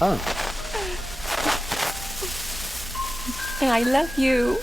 हाँ। I love you.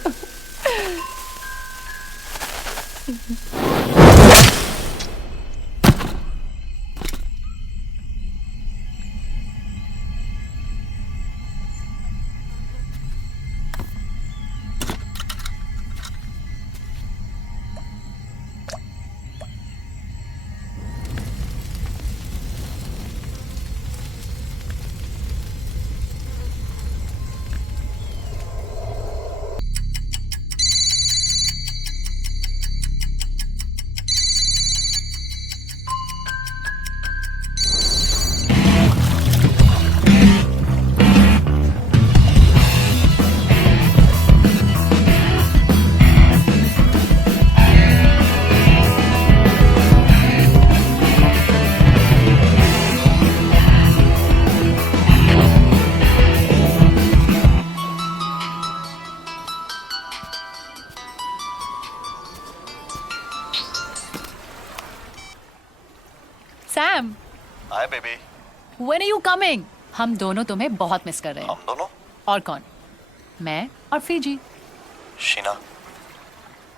Sam, hi baby. when are you coming? हम दोनों तुम्हें बहुत मिस कर रहे हैं। हम दोनों? और कौन? मैं और फीजी। शीना,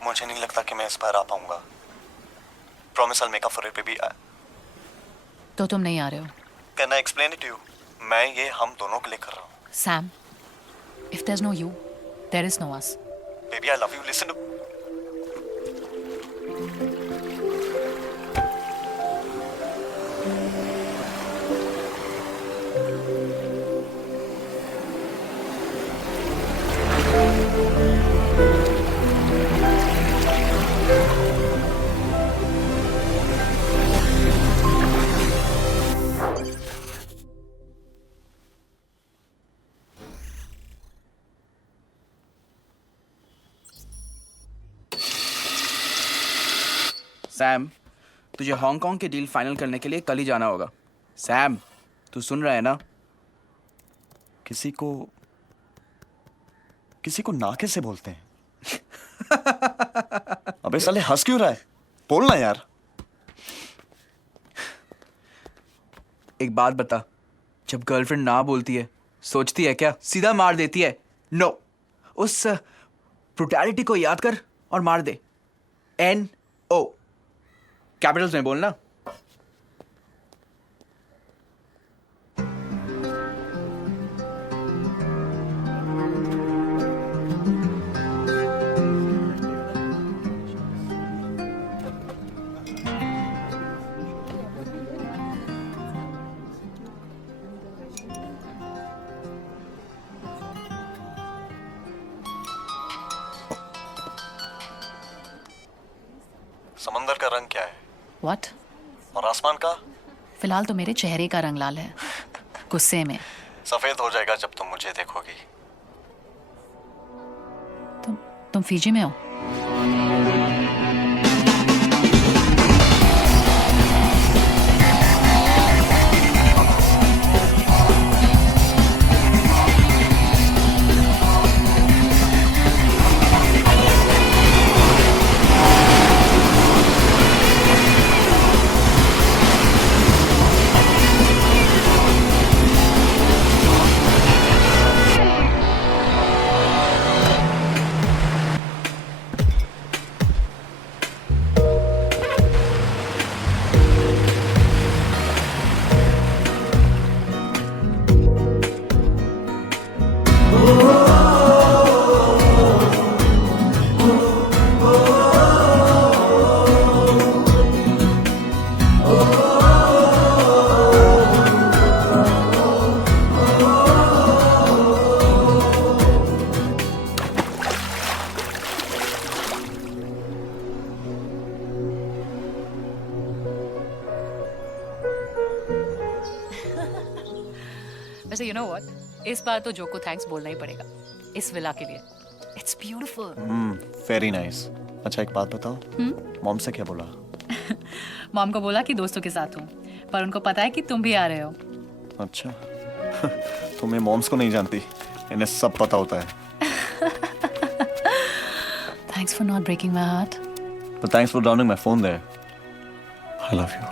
मुझे नहीं लगता कि मैं इस बार आ पाऊंगा। Promise I'll make up for it baby. तो तुम नहीं आ रहे हो? Can I explain it to you? मैं ये हम दोनों के लिए कर रहा हूँ। Sam, if there's no you, there is no us. Baby, I love you. Listen to Sam, तुझे हांगकांग के डील फाइनल करने के लिए कल ही जाना होगा। सैम, तू सुन रहा है ना? किसी को ना कैसे बोलते हैं? अबे साले हंस क्यों रहा है? बोलना यार। एक बात बता, जब गर्लफ्रेंड ना बोलती है सोचती है क्या? सीधा मार देती है? नो, उस ब्रुटैलिटी को याद कर और मार दे। NO, कैपिटल्स में बोलना। समंदर का रंग क्या है? What? और आसमान का? फिलहाल तो मेरे चेहरे का रंग लाल है, गुस्से में। सफेद हो जाएगा जब तुम मुझे देखोगी। तुम फीजी में हो? वैसे यू नो व्हाट, इस बार तो जो को थैंक्स बोलना ही पड़ेगा इस विला के लिए। It's beautiful. Very nice. अच्छा एक बात बताओ, मॉम से क्या बोला? मॉम को बोला कि दोस्तों के साथ हूँ, पर उनको पता है कि तुम भी आ रहे हो। अच्छा तुम्हें मॉम्स को नहीं जानती, इन्हें सब पता होता है। Thanks for not breaking my heart. But thanks for downing my phone there. I love you.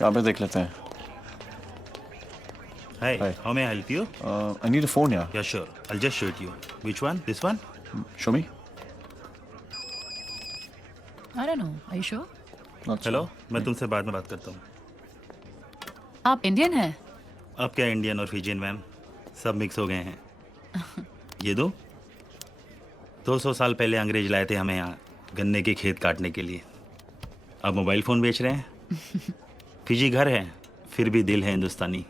यहाँ पे देख लेते हैं. Hi, Hi. how may I help you? I need a phone, yeah. Yeah, sure. I'll just show it you. Which one? This one? Show me. I don't know. Are you sure? Not hello, मैं तुमसे बाद में बात करता हूँ. आप Indian हैं? अब क्या इंडियन और फिजियन मैम, सब मिक्स हो गए हैं. ये दो. 200 साल पहले अंग्रेज लाए थे हमें यहाँ गन्ने के खेत काटने के लिए. अब मोबाइल फ़ोन बेच रहे हैं. फिजी घर है, फिर भी दिल है हिंदुस्तानी.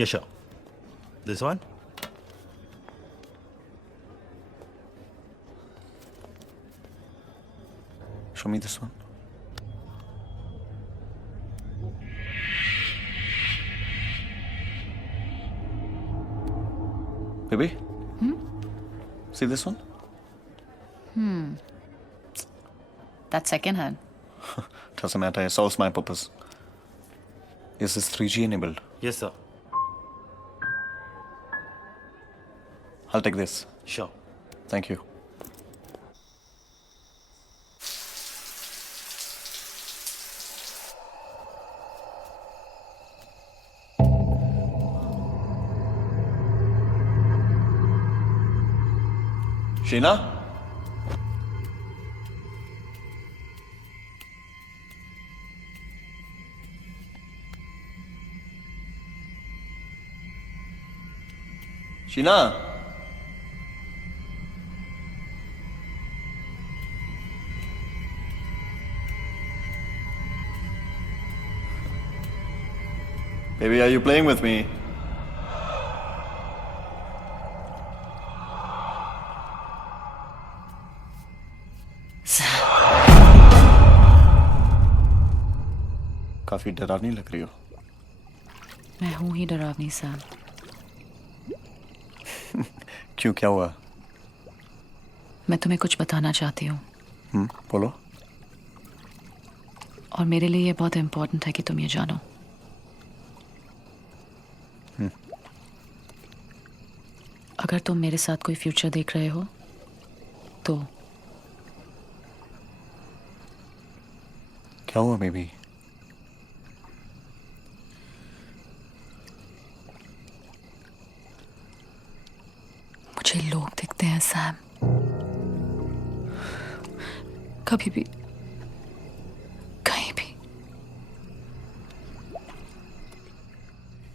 ये show. This one. Show me this one. Baby? See this one? That's second hand. Doesn't matter, it solves my purpose. Is this 3G enabled? Yes sir. I'll take this. Show. Thank you. Sheena? Sheena? Baby, are you playing with me? काफी डरावनी लग रही हो. मैं हूँ ही डरावनी Sam. क्यों, क्या हुआ? मैं तुम्हें कुछ बताना चाहती हूँ बोलो. और मेरे लिए ये बहुत इम्पोर्टेंट है कि तुम ये जानो. अगर तुम मेरे साथ कोई फ्यूचर देख रहे हो तो क्या हुआ बेबी? मुझे लोग दिखते हैं सैम. कभी भी, कहीं भी.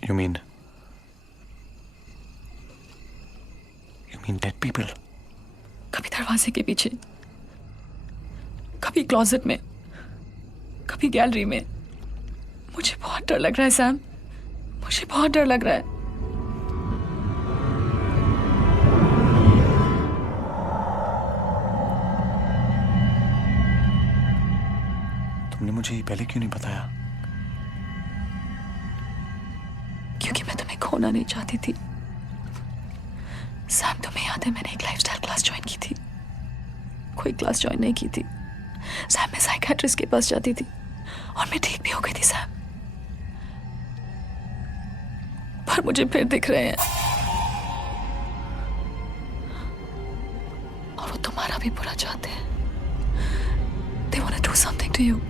You mean dead people? कभी दरवाजे के पीछे, कभी क्लोजेट में, कभी गैलरी में. मुझे बहुत डर लग रहा है सैम. मुझे बहुत डर लग रहा है. तुमने मुझे ये पहले क्यों नहीं बताया? क्योंकि मैं तुम्हें खोना नहीं चाहती थी. सैम, तुम्हें याद है मैंने एक लाइफस्टाइल क्लास ज्वाइन की थी? कोई क्लास ज्वाइन नहीं की थी. सैम, मैं साइकियाट्रिस्ट के पास जाती थी और मैं ठीक भी हो गई थी सैम. पर मुझे फिर दिख रहे हैं और वो तुम्हारा भी बुरा चाहते हैं. They want to do something to you.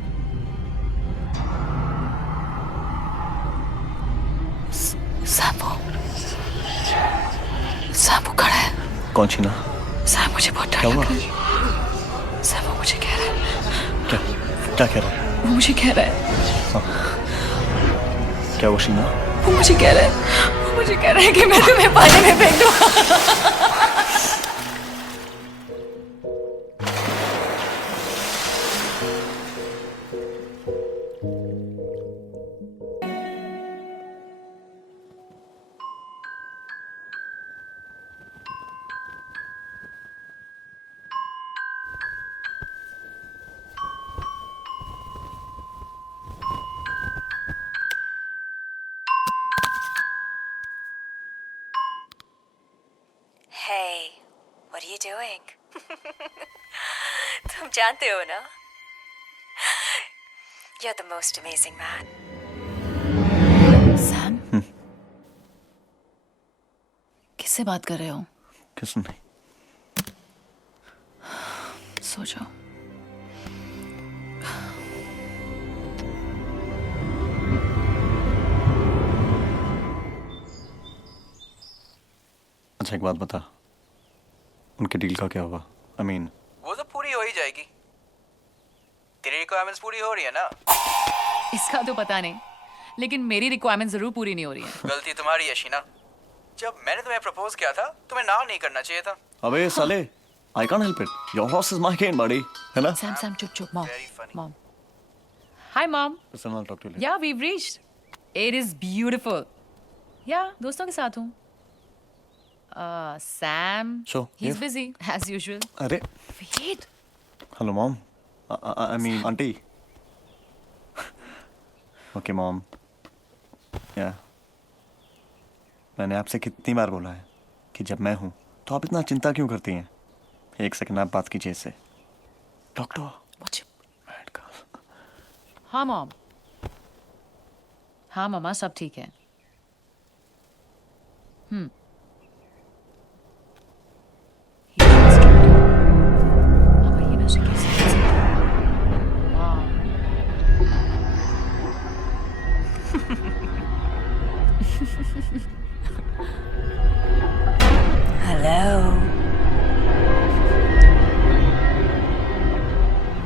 Sam वो खड़ा है. कौन शीना? सैम, मुझे बहुत डर क्या लग हुआ? रहा है. सैम, वो मुझे कह रहा है. क्या कह रहा है? वो मुझे कह रहा है. क्या वो शीना? वो मुझे कह रहा है. वो मुझे कह रहा है कि मैं तुम्हें पानी में फेंक दूँ. Hey, what are you doing? तुम जानते हो ना? You're the most amazing man. Sam, किससे बात कर रहे हो? किस नहीं? सो जाओ. अच्छा एक बात बता, उनके डील का क्या हुआ? आई मीन वो तो पूरी हो ही जाएगी। तेरी रिक्वायरमेंट्स पूरी हो रही है ना? इसका तो पता नहीं, लेकिन मेरी रिक्वायरमेंट जरूर पूरी नहीं हो रही है। गलती तुम्हारी है शीना। जब मैंने तुम्हें प्रपोज किया था तुम्हें ना नहीं करना चाहिए था। अबे साले, I can't help it, your horse is my केन बडी, है ना? सैम सैम चुप चुप। Mom Very funny. Mom hi mom. Listen, I'll talk to you later. या weave reached. It is beautiful. या दोस्तों के साथ हूँ। Sam So, he is if- busy as usual. अरे wait. Hello mom, I mean aunty. Okay mom, या मैंने आपसे कितनी बार बोला है कि जब मैं हूं तो आप इतना चिंता क्यों करती हैं? एक सेकंड आप बात कीजिए इससे। डॉक्टर हाँ मॉम। हाँ मम्मा सब ठीक है। पापा ये नशे कैसे कर सकते हैं? Mom Hello.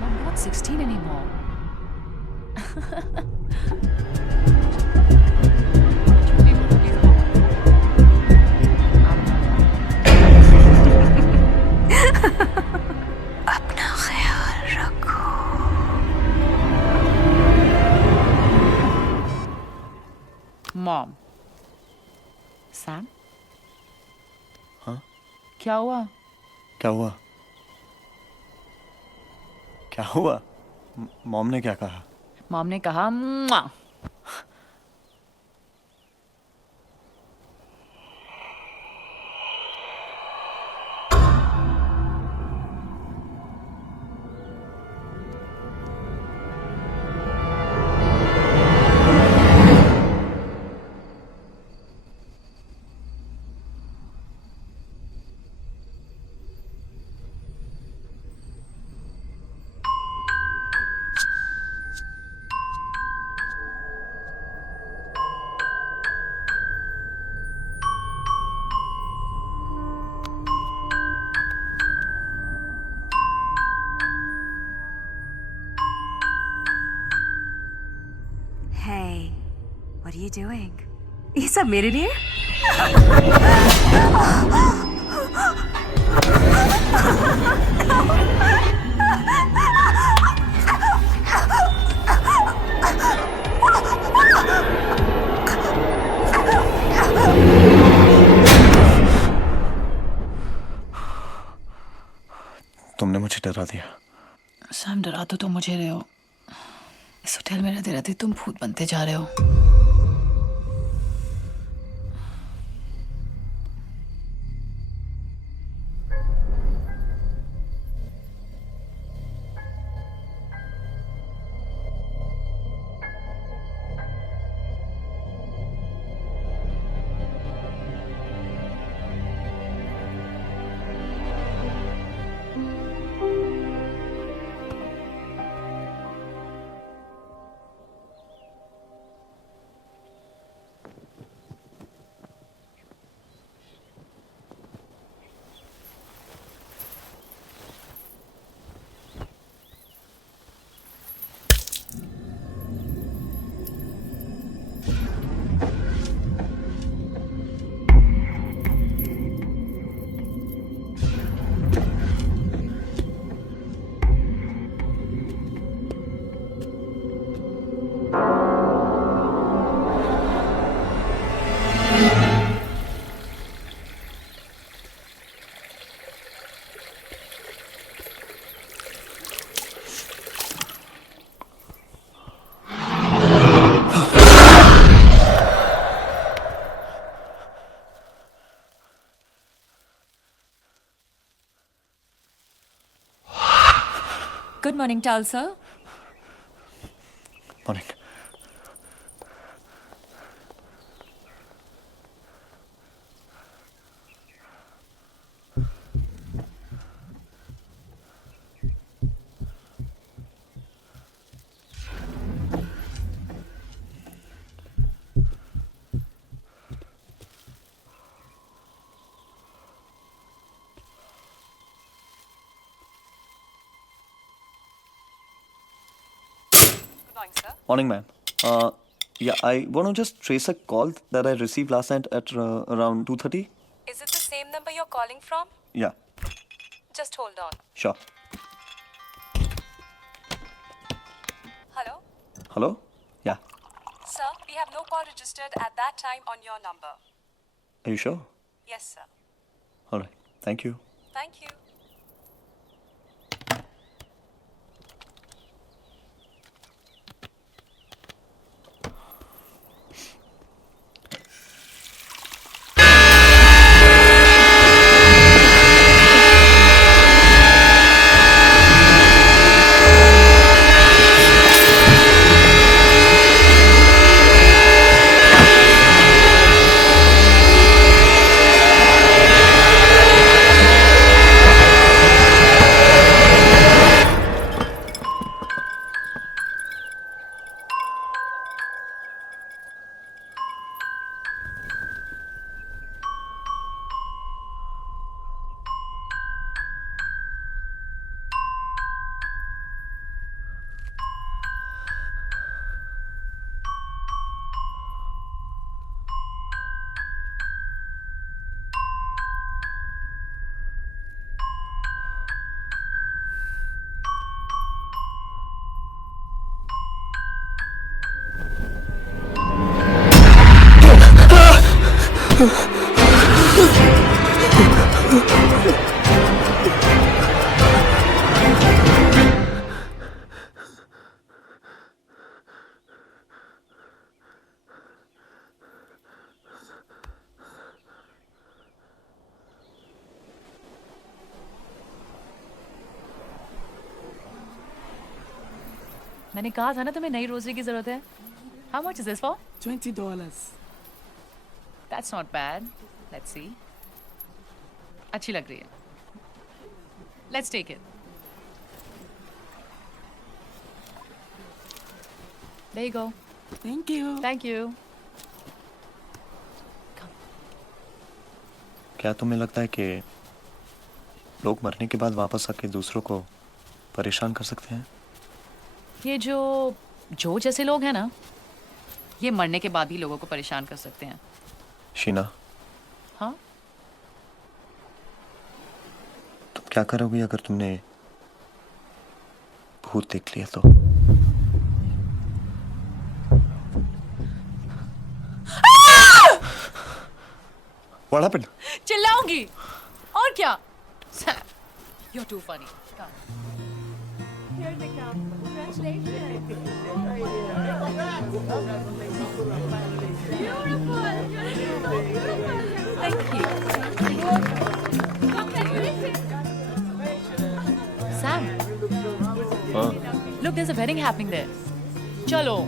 I'm not 16 anymore. अपना ख्याल रखो। Mom. Sam? हाँ? क्या हुआ? क्या हुआ? क्या हुआ? मॉम ने क्या कहा? मॉम ने कहा "मुआ।" Hey, what are you doing? ये सब मेरे लिए? तुमने मुझे डरा दिया। सैम डरा तो तुम मुझे रहे हो। इस होटल में रहते रहते तुम भूत बनते जा रहे हो। Good morning, Tulsa. Morning. Morning, sir. Morning, ma'am. Yeah, I want to just trace a call that I received last night at around 2:30. Is it the same number you're calling from? Yeah, Just hold on. sure. Hello? Hello? Yeah. Sir, we have no call registered at that time on your number. Are you sure? Yes, sir. All right. Thank you. Thank you. मैंने कहा था ना तुम्हें नई rosary की जरूरत है. How much is this for? $20. That's not bad. Let's see. अच्छी लग रही है. Let's take it. There you go. Thank you. Thank you. क्या तुम्हें लगता है कि लोग मरने के बाद वापस आके दूसरों को परेशान कर सकते हैं? ये जो जैसे लोग हैं ना, ये मरने के बाद ही लोगों को परेशान कर सकते हैं. शीना, हाँ? तुम क्या करोगी अगर तुमने भूत देख लिया तो? What happened? चिल्लाऊंगी. और क्या? Sam, you're too funny. Come. Thank you. Sam, हाँ. look, there's a wedding happening there. Chalo.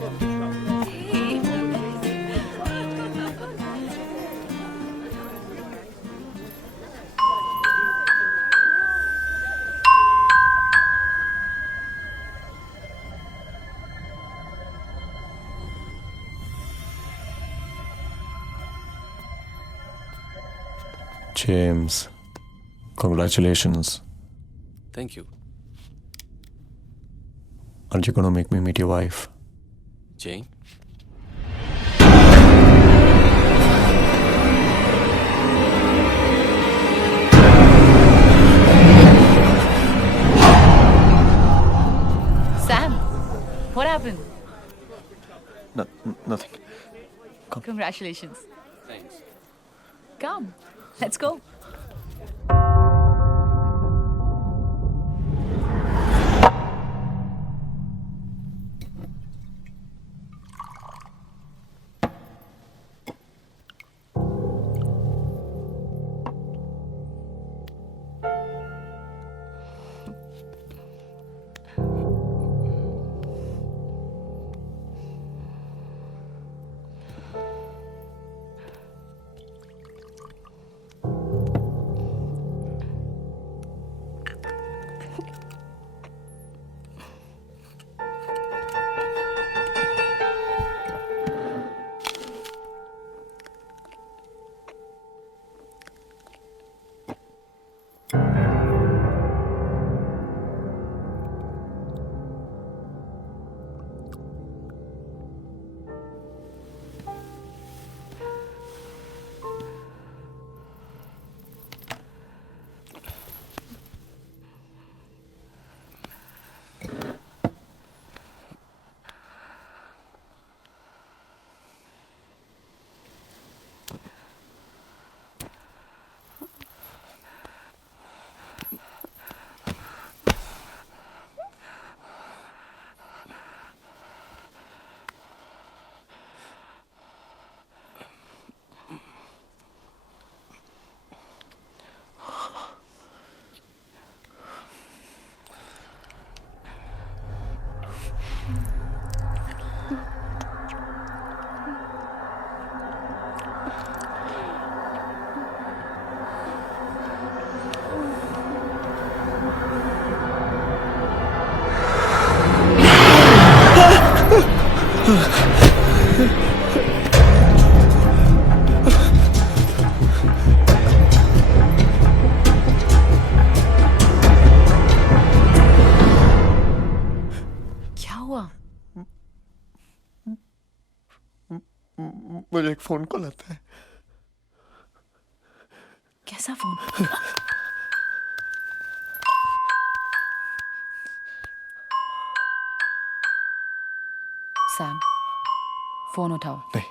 James, congratulations. Thank you. Aren't you gonna make me meet your wife? Jane? Sam, what happened? No, nothing. Congratulations. Thanks. Come, let's go. मुझे एक phone call आता है। कैसा phone? Sam, phone उठाओ। नहीं।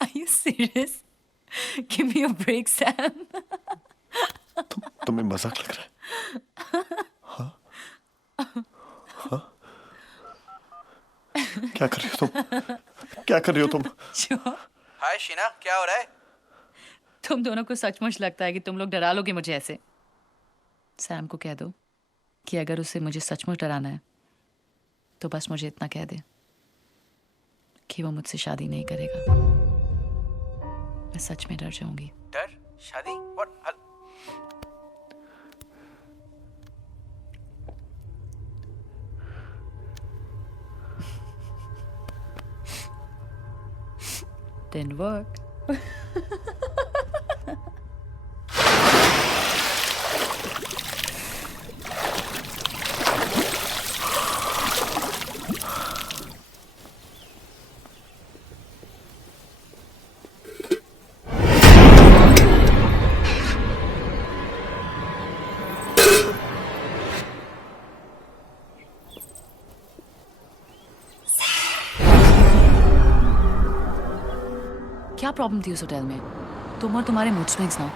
Are you serious? Give me a break, Sam. तुम्हें मजाक लग रहा है? हाँ? हाँ? क्या कर रही हो तुम? क्या कर रही हो तुम? Sure. हाय शीना, क्या हो रहा है? तुम दोनों को सचमुच लगता है कि तुम लोग डरा लोगे मुझे ऐसे? सैम को कह दो कि अगर उसे मुझे सचमुच डराना है तो बस मुझे इतना कह दे कि वो मुझसे शादी नहीं करेगा। मैं सच में डर जाऊंगी। डर? शादी? What? Didn't work. क्या प्रॉब्लम थी उस होटल में? तुम और तुम्हारे मूड स्विंग्स ना।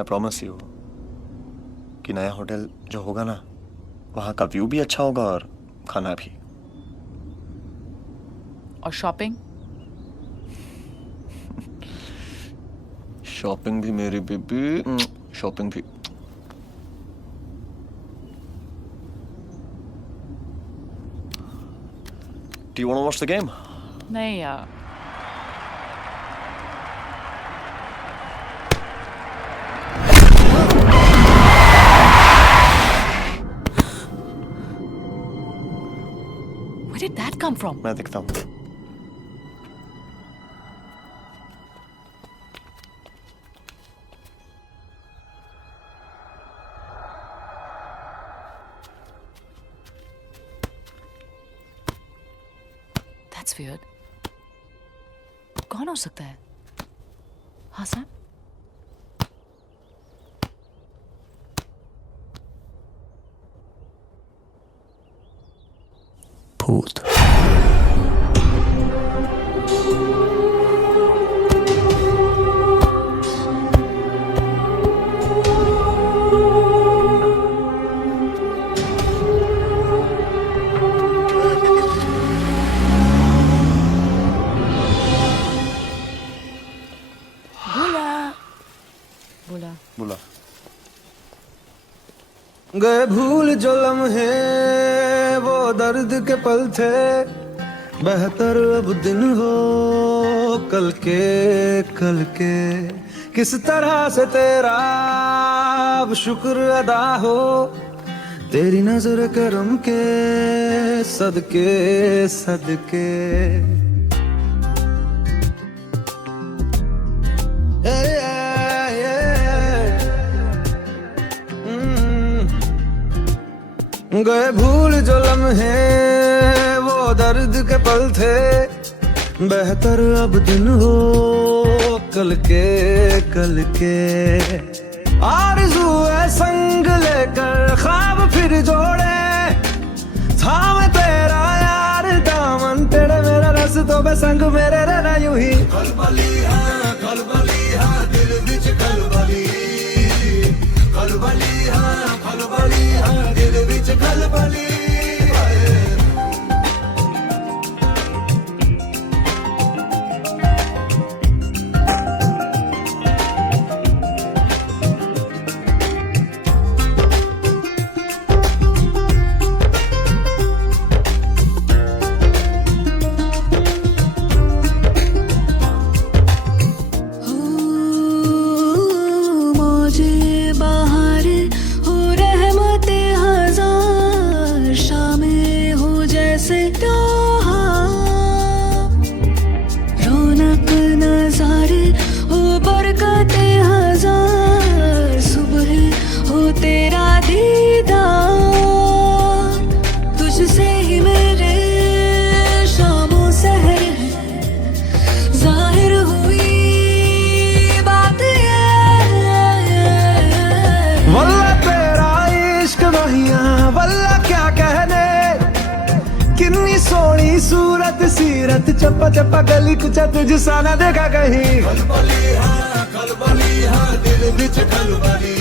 I promise you कि नया होटल जो होगा ना, वहाँ का व्यू भी अच्छा होगा और खाना भी। और शॉपिंग? शॉपिंग भी मेरी बेबी, शॉपिंग भी। Do you want to watch the game? नहीं यार। Where did that come from? मैं देखता हूँ। That's weird. कौन हो सकता है? हाँ सर? भूत। बोला। बोला। गए भूल जो लम्हे वो दर्द के पल थे, बेहतर अब दिन हो कल के किस तरह से तेरा अब शुक्र अदा हो, तेरी नजर करम के सदके सदके। गए भूल जो लम्हे वो दर्द के पल थे, बेहतर अब दिन हो कल के आरज़ू है संग लेकर ख्वाब फिर जोड़े, था मैं तेरा यार दामन तेरे मेरा रस तो बेसंग मेरे रहना यूं ही। खलबली है दिल विच खलबली है दिल विच खलबली। खूबसूरत सीरत चप्पा चप्पा गली कुचा तुझसा ना देखा कहीं खलबली हाँ दिल बिच खलबली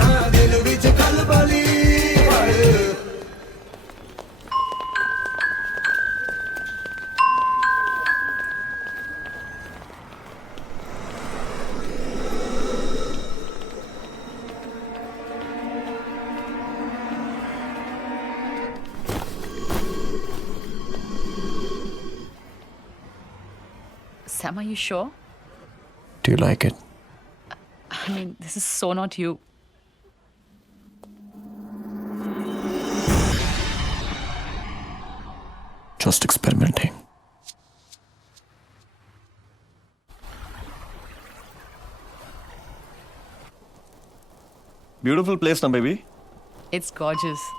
हाँ दिल बिच खलबली Sam, are you sure? Do you like it? I mean, this is so not you. Just experimenting. Beautiful place, na baby. It's gorgeous.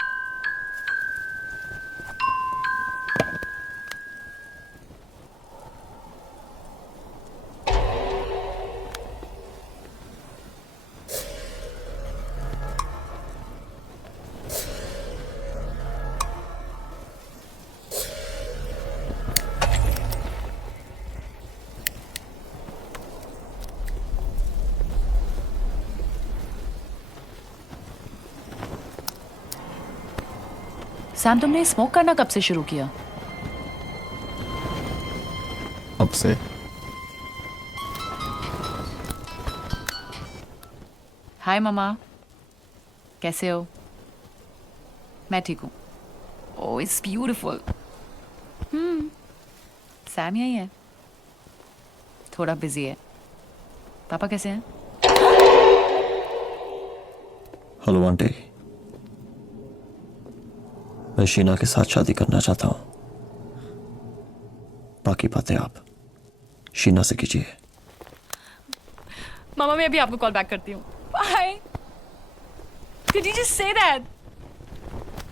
Sam, तुमने स्मोक करना कब से शुरू किया? अब से हाय ममा, कैसे हो? मैं ठीक हूँ। ओह, इट्स ब्यूटिफुल। सैम यही है, थोड़ा बिजी है। पापा कैसे हैं? हेलो आंटी, मैं शीना के साथ शादी करना चाहता हूँ। बाकी बातें आप शीना से कीजिए। मामा, मैं अभी आपको कॉल बैक करती हूँ। Bye. Did you just say that?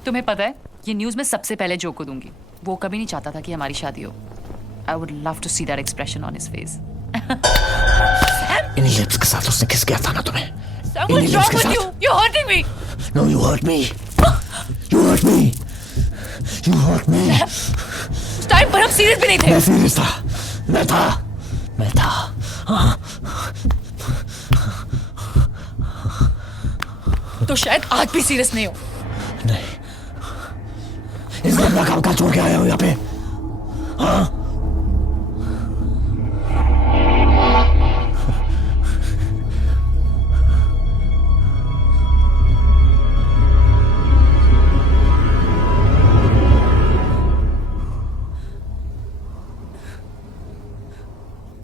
तुम्हें पता है, ये न्यूज़ में सबसे पहले जो को दूंगी। वो कभी नहीं चाहता था कि हमारी शादी हो। I would love to see that expression on his face. In lips के साथ उसने किस किया था ना तुम्हें? Sam, what's wrong with you? You're hurting me. No, you hurt me. You hurt me. You hurt me. उस टाइम पर हम सीरियस भी नहीं थे। मैं सीरियस था। मैं था। हाँ। तो शायद आज भी सीरियस नहीं हो। नहीं, इस बार मैं काम छोड़ के आया हूँ यहाँ पे। हाँ।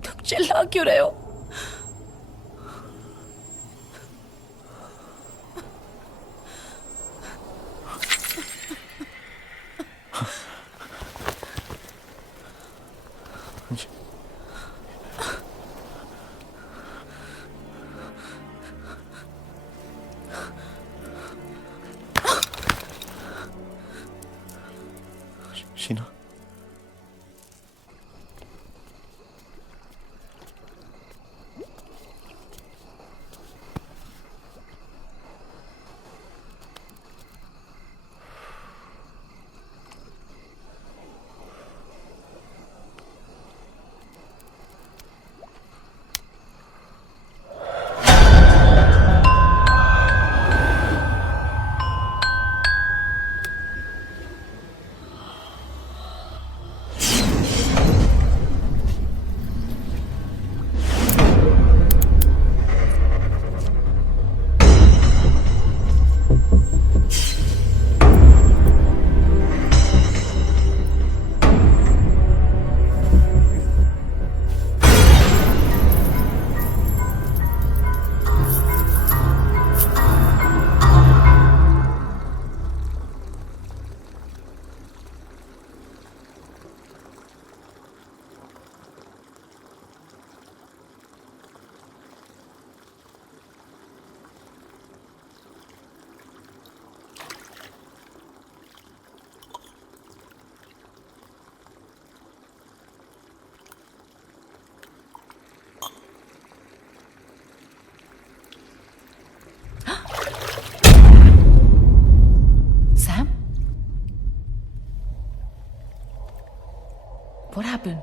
तुम चिल्ला क्यों रहे हो? शीना, happened?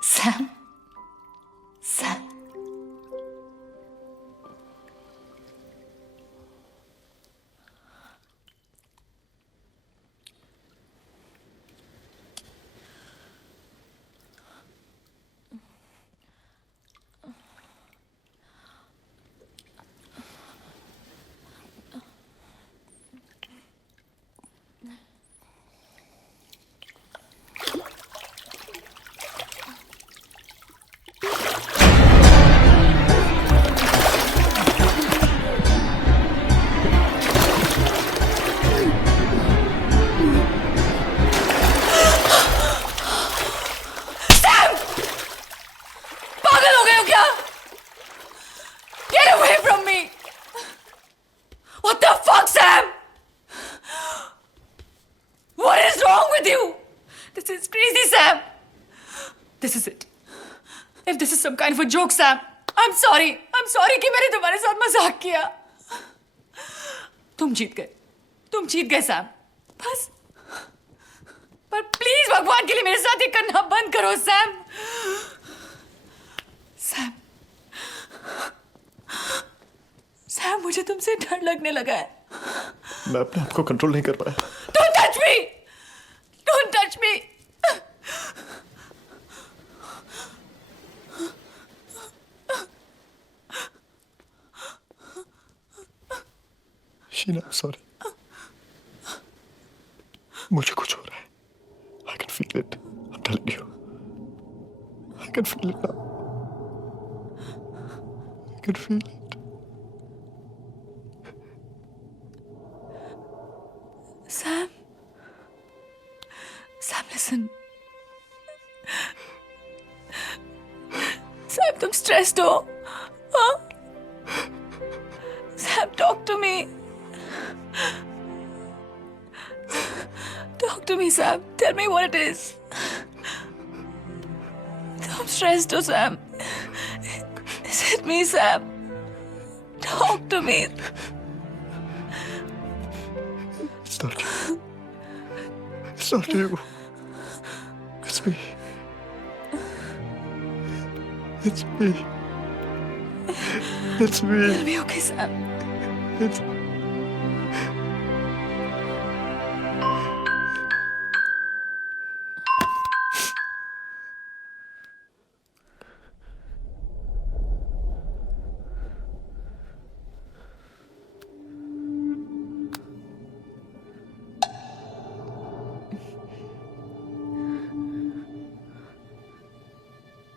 Sam? Sam? पागल हो गए हो क्या? Get away from me! What the fuck, Sam? What is wrong with you? This is crazy, Sam. This is it. If this is some kind of a joke, Sam, I'm sorry. I'm sorry कि मैंने तुम्हारे साथ मजाक किया. तुम जीत गए. तुम जीत गए, Sam. बस. पर प्लीज भगवान के लिए मेरे साथ ये करना बंद करो, Sam. सैम, सैम, मुझे तुमसे डर लगने लगा है. मैं अपने आप को कंट्रोल नहीं कर पाया. Don't touch me! Don't touch me! Sheena, sorry. मुझे कुछ हो रहा है. I can feel it. I'm telling you. I can feel it now. I can feel it. Sam, Sam, listen. Sam, तुम stressed हो? हाँ? Sam, talk to me. Talk to me, Sam. Tell me what it is. I'm stressed, oh, Sam. Is it me, Sam? Talk to me. It's not you. It's not you. It's me. It's me. It's me. It'll be okay, Sam. It's...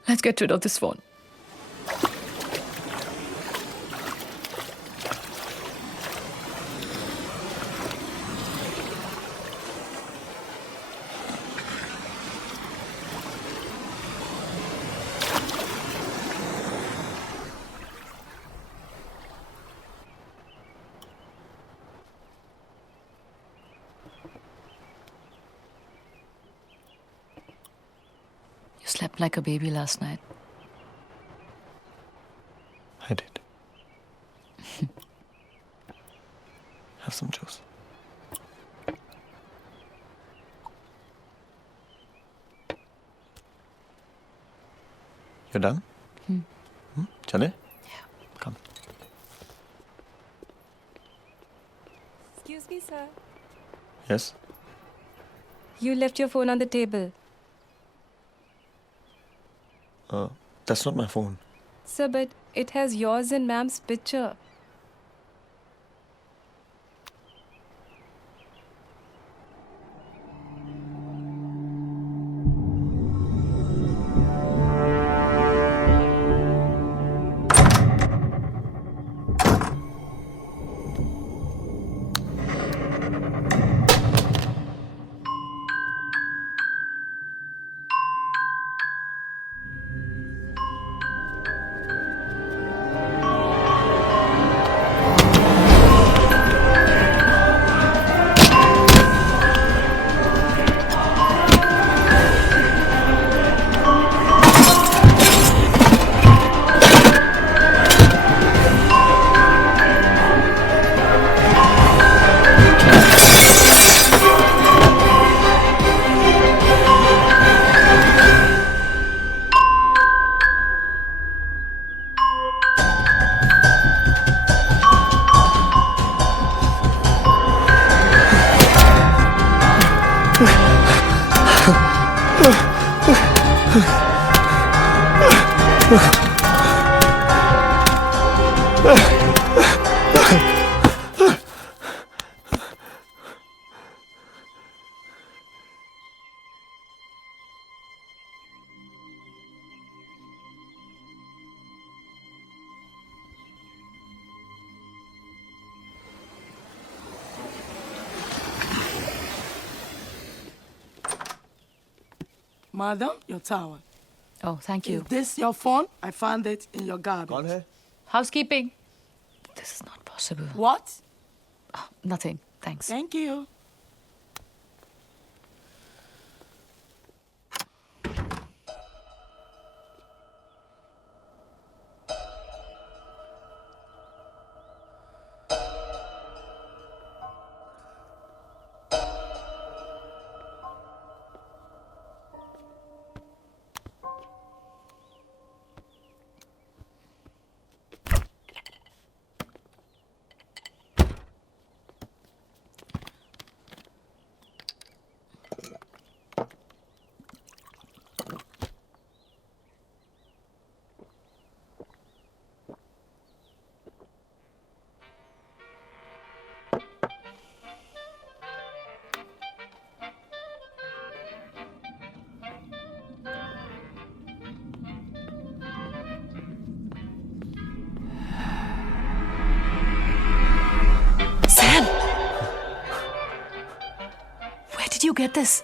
Let's get rid of this phone. You slept like a baby last night. I did. Have some juice. You're done? Chale? Yeah. Come. Excuse me, sir. Yes? You left your phone on the table. That's not my phone. Sir, but it has yours and ma'am's picture. Madam, your towel. Oh, thank you. Is this your phone? I found it in your garbage. Housekeeping. This is not possible. What? Oh, nothing. Thanks. Thank you. Sam! Where did you get this?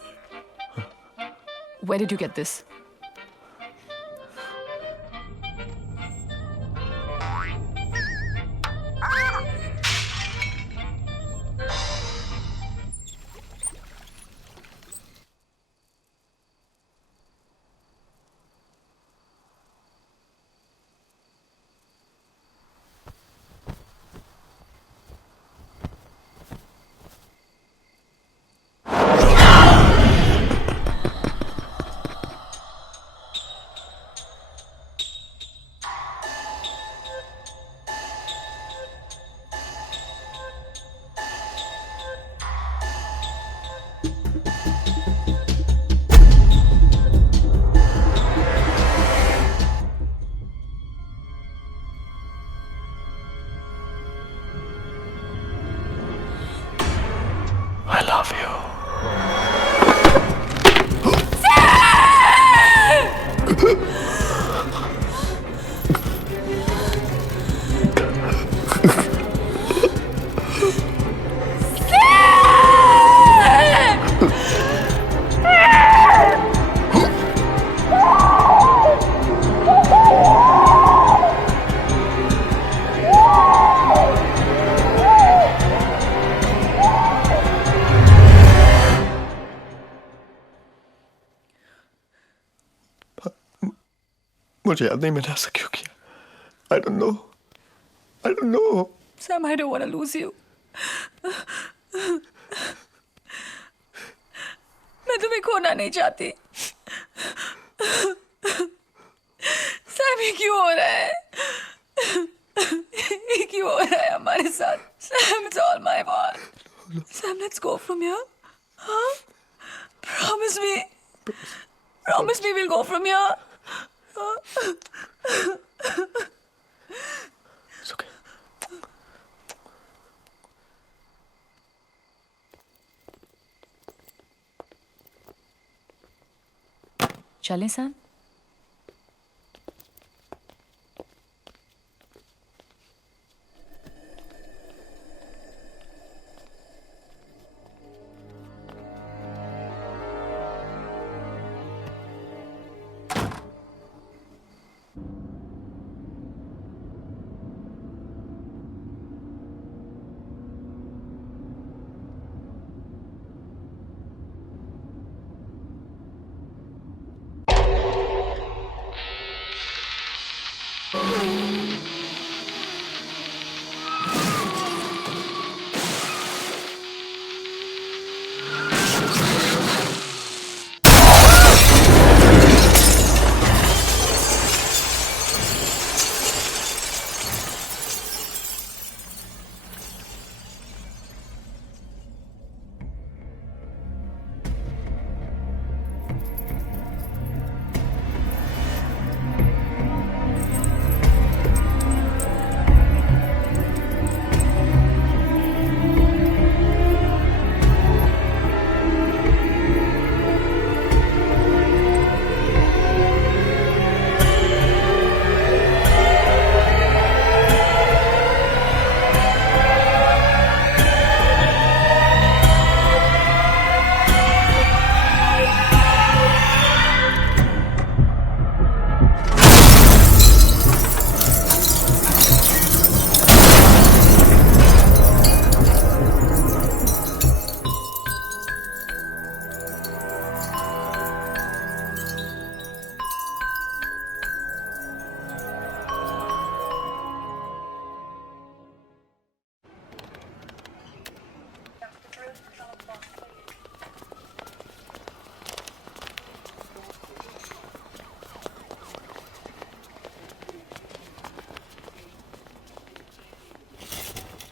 Where did you get this? I love you. मुझे याद नहीं मैंने ऐसा क्यों किया। I don't know. I don't know. Sam, I don't want to lose you. मैं तुम्हें खोना नहीं चाहती। सैम, ये क्यों हो रहा है? ये क्यों हो रहा है हमारे साथ? Sam, it's all my fault. Sam, let's go from here. Huh? Promise me. Promise me we'll go from here. It's okay. चलें सैम?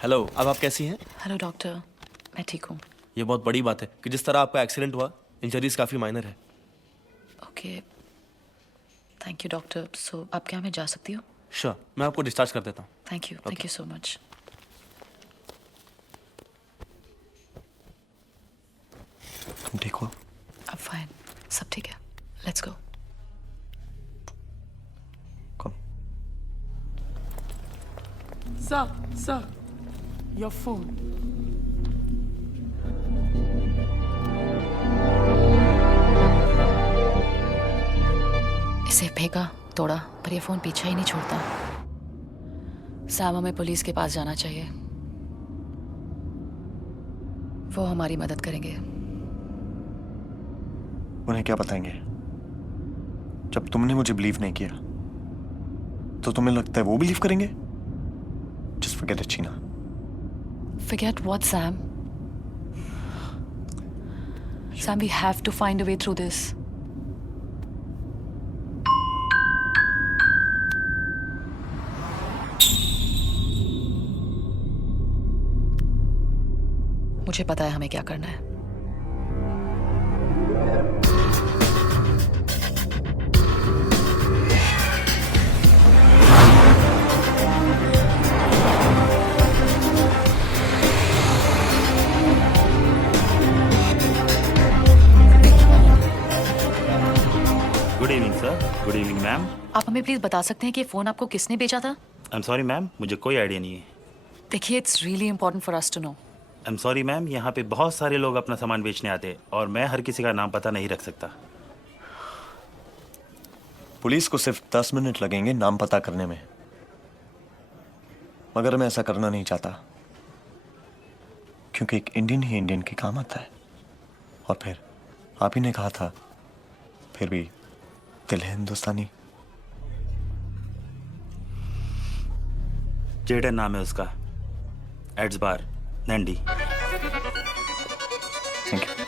हेलो, अब आप कैसी हैं? हेलो डॉक्टर, मैं ठीक हूँ. ये बहुत बड़ी बात है कि जिस तरह आपका एक्सीडेंट हुआ, इंजरीज काफ़ी माइनर है. Okay, thank you doctor. So अब क्या मैं जा सकती हूँ? श्योर, मैं आपको डिस्चार्ज कर देता हूँ. Thank you so much. तुम ठीक हो? अब फाइन, सब ठीक है. Let's go. Come. Sir, your phone. इसे फेंका, तोड़ा, पर ये फोन पीछा ही नहीं छोड़ता. सैम, हमें पुलिस के पास जाना चाहिए. वो हमारी मदद करेंगे. उन्हें क्या बताएंगे? जब तुमने मुझे बिलीव नहीं किया तो तुम्हें लगता है वो बिलीव करेंगे? Just forget it, Sheena. Forget what, Sam? Sam, we have to find a way through this. मुझे पता है हमें क्या करना है. Good evening sir. Good evening ma'am. आप हमें प्लीज बता सकते हैं कि ये फोन आपको किसने बेचा था? आई एम सॉरी मैम, मुझे कोई आइडिया नहीं है. देखिए, it's really important for us to know. I am sorry ma'am, यहाँ पे बहुत सारे लोग अपना सामान बेचने आते हैं और मैं हर किसी का नाम पता नहीं रख सकता. पुलिस को सिर्फ 10 मिनट लगेंगे नाम पता करने में, मगर मैं ऐसा करना नहीं चाहता क्योंकि एक इंडियन ही इंडियन के काम आता है. और फिर आप ही ने कहा था, फिर भी दिल है हिंदुस्तानी. जेडन नाम है उसका. Ed's bar, Nandi. Thank you.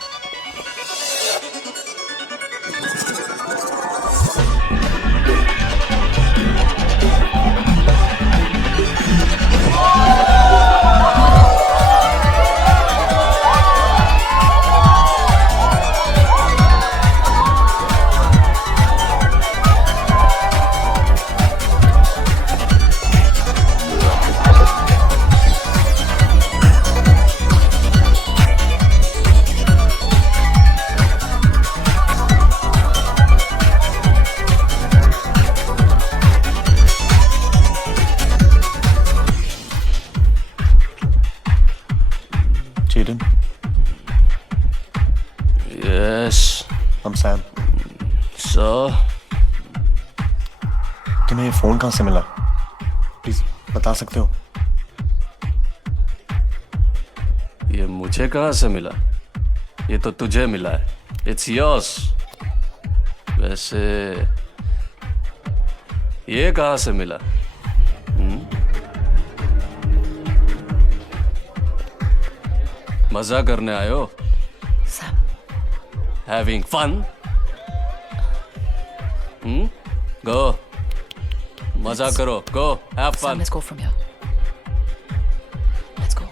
तुम्हें ये फोन कहाँ से मिला? प्लीज बता सकते हो? ये मुझे कहाँ से मिला? ये तो तुझे मिला है. It's yours. वैसे ये कहाँ से मिला? मजा करने आए हो? Sam, Having fun? Go. मजा करो. Go. Have Sam, fun. let's go from here. Let's go.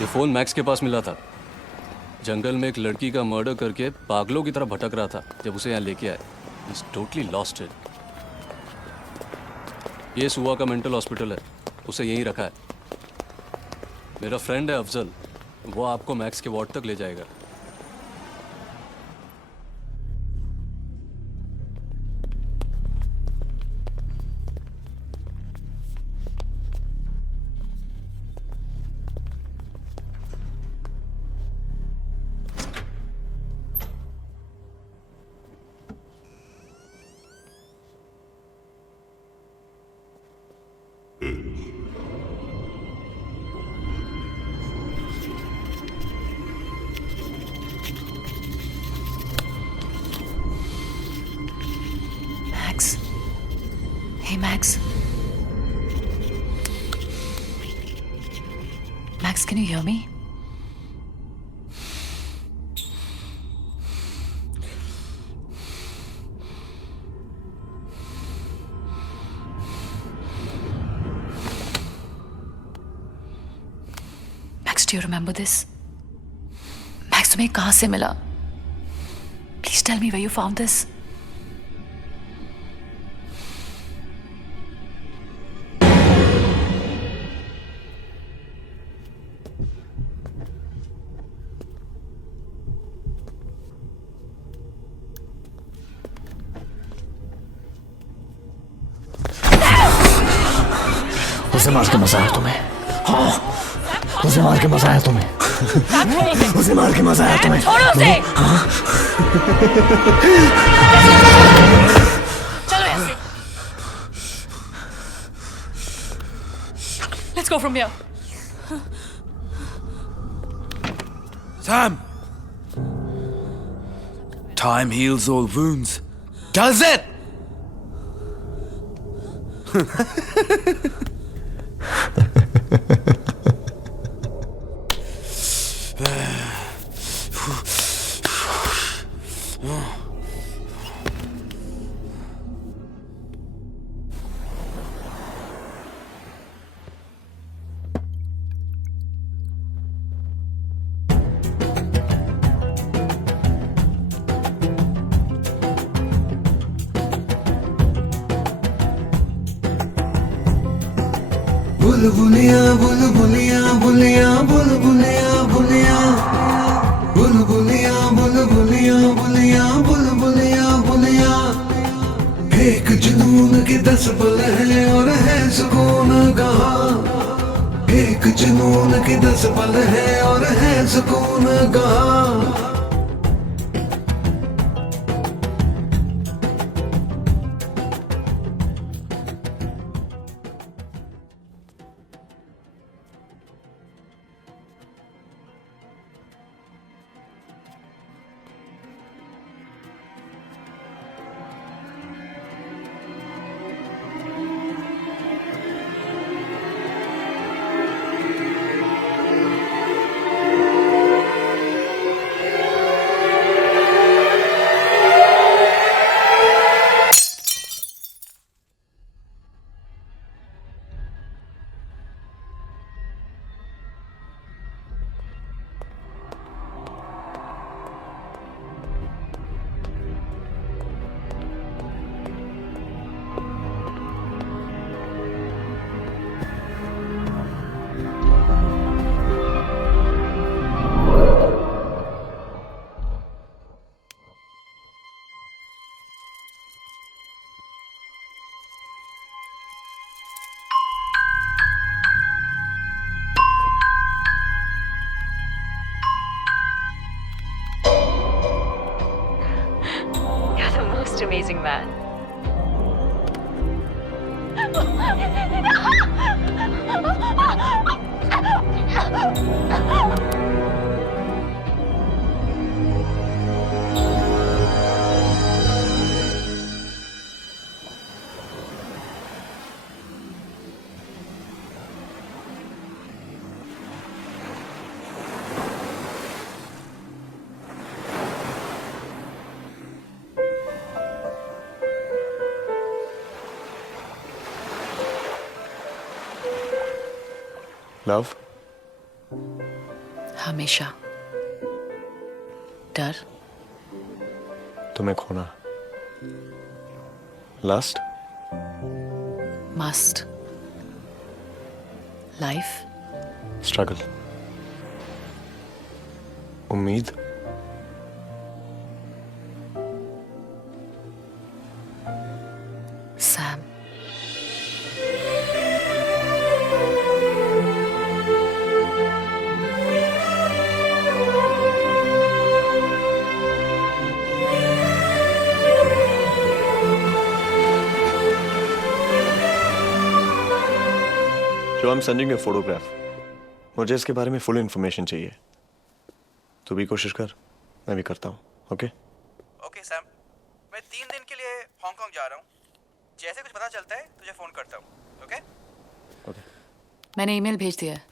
ये फोन मैक्स के पास मिला था. जंगल में एक लड़की का मर्डर करके पागलों की तरह भटक रहा था जब उसे यहाँ लेके आए. He's totally lost it. ये सुआ का मेंटल हॉस्पिटल है. उसे यहीं रखा है. मेरा फ्रेंड है अफजल. वो आपको मैक्स के वार्ड तक ले जाएगा. Max. Hey, Max. Max, can you hear me? Max, do you remember this? Max, तुम्हें कहाँ से मिला? Please tell me where you found this. उसे मार के मजा आया तुम्हें? हाँ, उसे मार के मजा आया तुम्हें? उसे मार के मजा आया तुम्हें? हाँ? चलो यहाँ से. Let's go from here. Sam! Time heals all wounds. Does it? बुलबुलिया बुलबुलिया बुलिया बुलबुलिया बुलिया 10 पल है और है सुकून कहाँ, एक जुनून की 10 पल है और है सुकून कहाँ। You're the most amazing man. Love, हमेशा डर, तुम्हें खोना, लास्ट, मस्ट, लाइफ, स्ट्रगल, उम्मीद, सैम। जो I'm sending you a photograph. मुझे इसके बारे में फुल इन्फॉर्मेशन चाहिए। तू भी कोशिश कर, मैं भी करता हूँ। ओके? ओके सैम, मैं 3 दिन के लिए हांगकांग जा रहा हूँ। जैसे कुछ पता चलता है तुझे फोन करता हूँ। ओके? ओके। मैंने ईमेल भेज दिया है।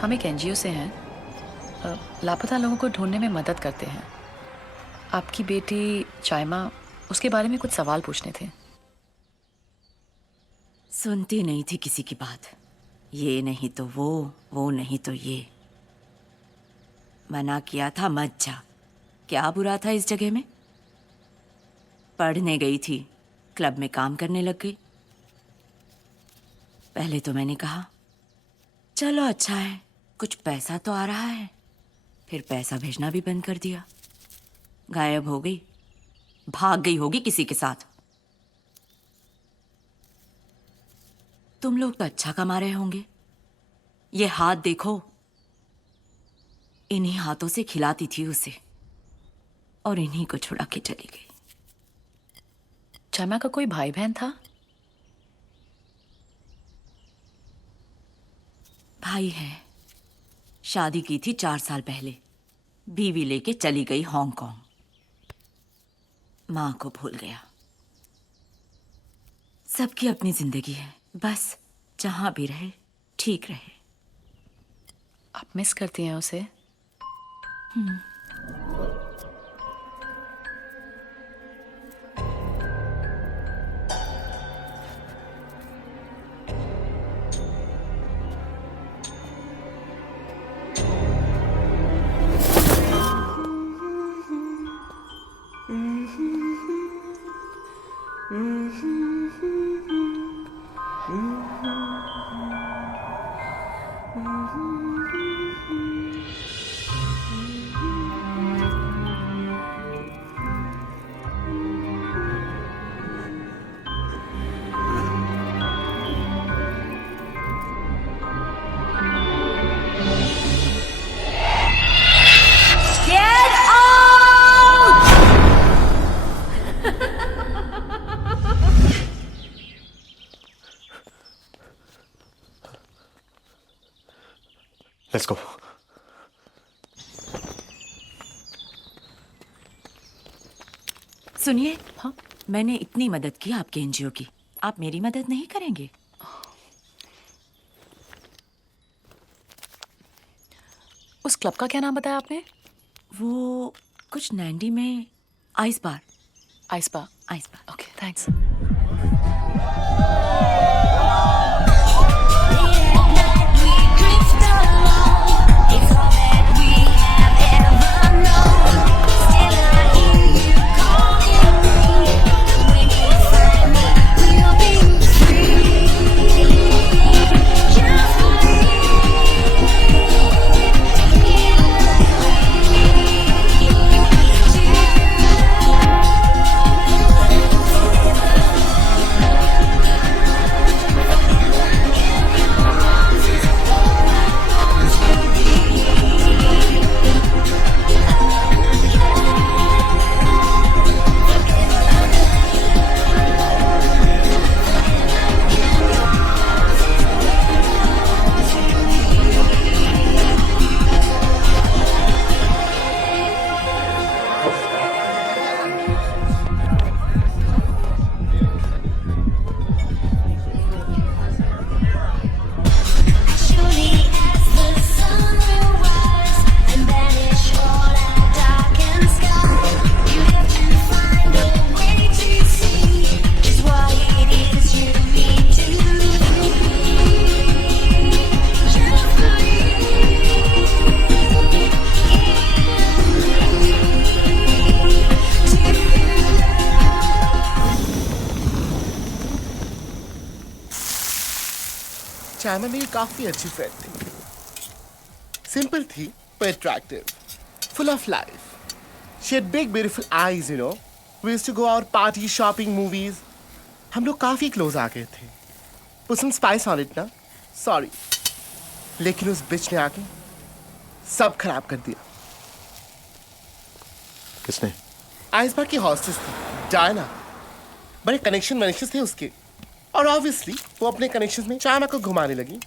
हम एक एनजीओ से हैं, लापता लोगों को ढूंढने में मदद करते हैं। आपकी बेटी चाइमा, उसके बारे में कुछ सवाल पूछने थे। सुनती नहीं थी किसी की बात, ये नहीं तो वो नहीं तो ये। मना किया था मत जा, क्या बुरा था इस जगह में। पढ़ने गई थी, क्लब में काम करने लग गई। पहले तो मैंने कहा चलो अच्छा है, कुछ पैसा तो आ रहा है। फिर पैसा भेजना भी बंद कर दिया, गायब हो गई, भाग गई होगी किसी के साथ। तुम लोग तो अच्छा कमा रहे होंगे। ये हाथ देखो, इन्हीं हाथों से खिलाती थी उसे और इन्हीं को छुड़ा के चली गई। चामा का कोई भाई बहन था? भाई है, शादी की थी 4 साल पहले, बीवी लेके चली गई हांगकांग। मां को भूल गया। सबकी अपनी जिंदगी है, बस जहां भी रहे ठीक रहे। आप मिस करती हैं उसे? Let's go. सुनिए, हाँ, मैंने इतनी मदद की आपके एनजीओ की, आप मेरी मदद नहीं करेंगे? उस क्लब का क्या नाम बताया आपने? वो कुछ नैंडी में ice bar. Ice bar. Ice bar. Okay, thanks. China मेरी काफी अच्छी फ्रेंड थी। सिंपल थी पर attractive, full of life. She had big beautiful eyes, you know. We used to go out party, shopping, movies. हम लोग काफी क्लोज आ गए थे। Put some spice on it ना? Sorry. लेकिन उस बिच ने आके सब खराब कर दिया। किसने? आइस बार की हॉस्टेस थी, डायना। बड़े कनेक्शन थे उसके, और ऑब्वियसली वो अपने कनेक्शंस में चाइना को घुमाने लगी।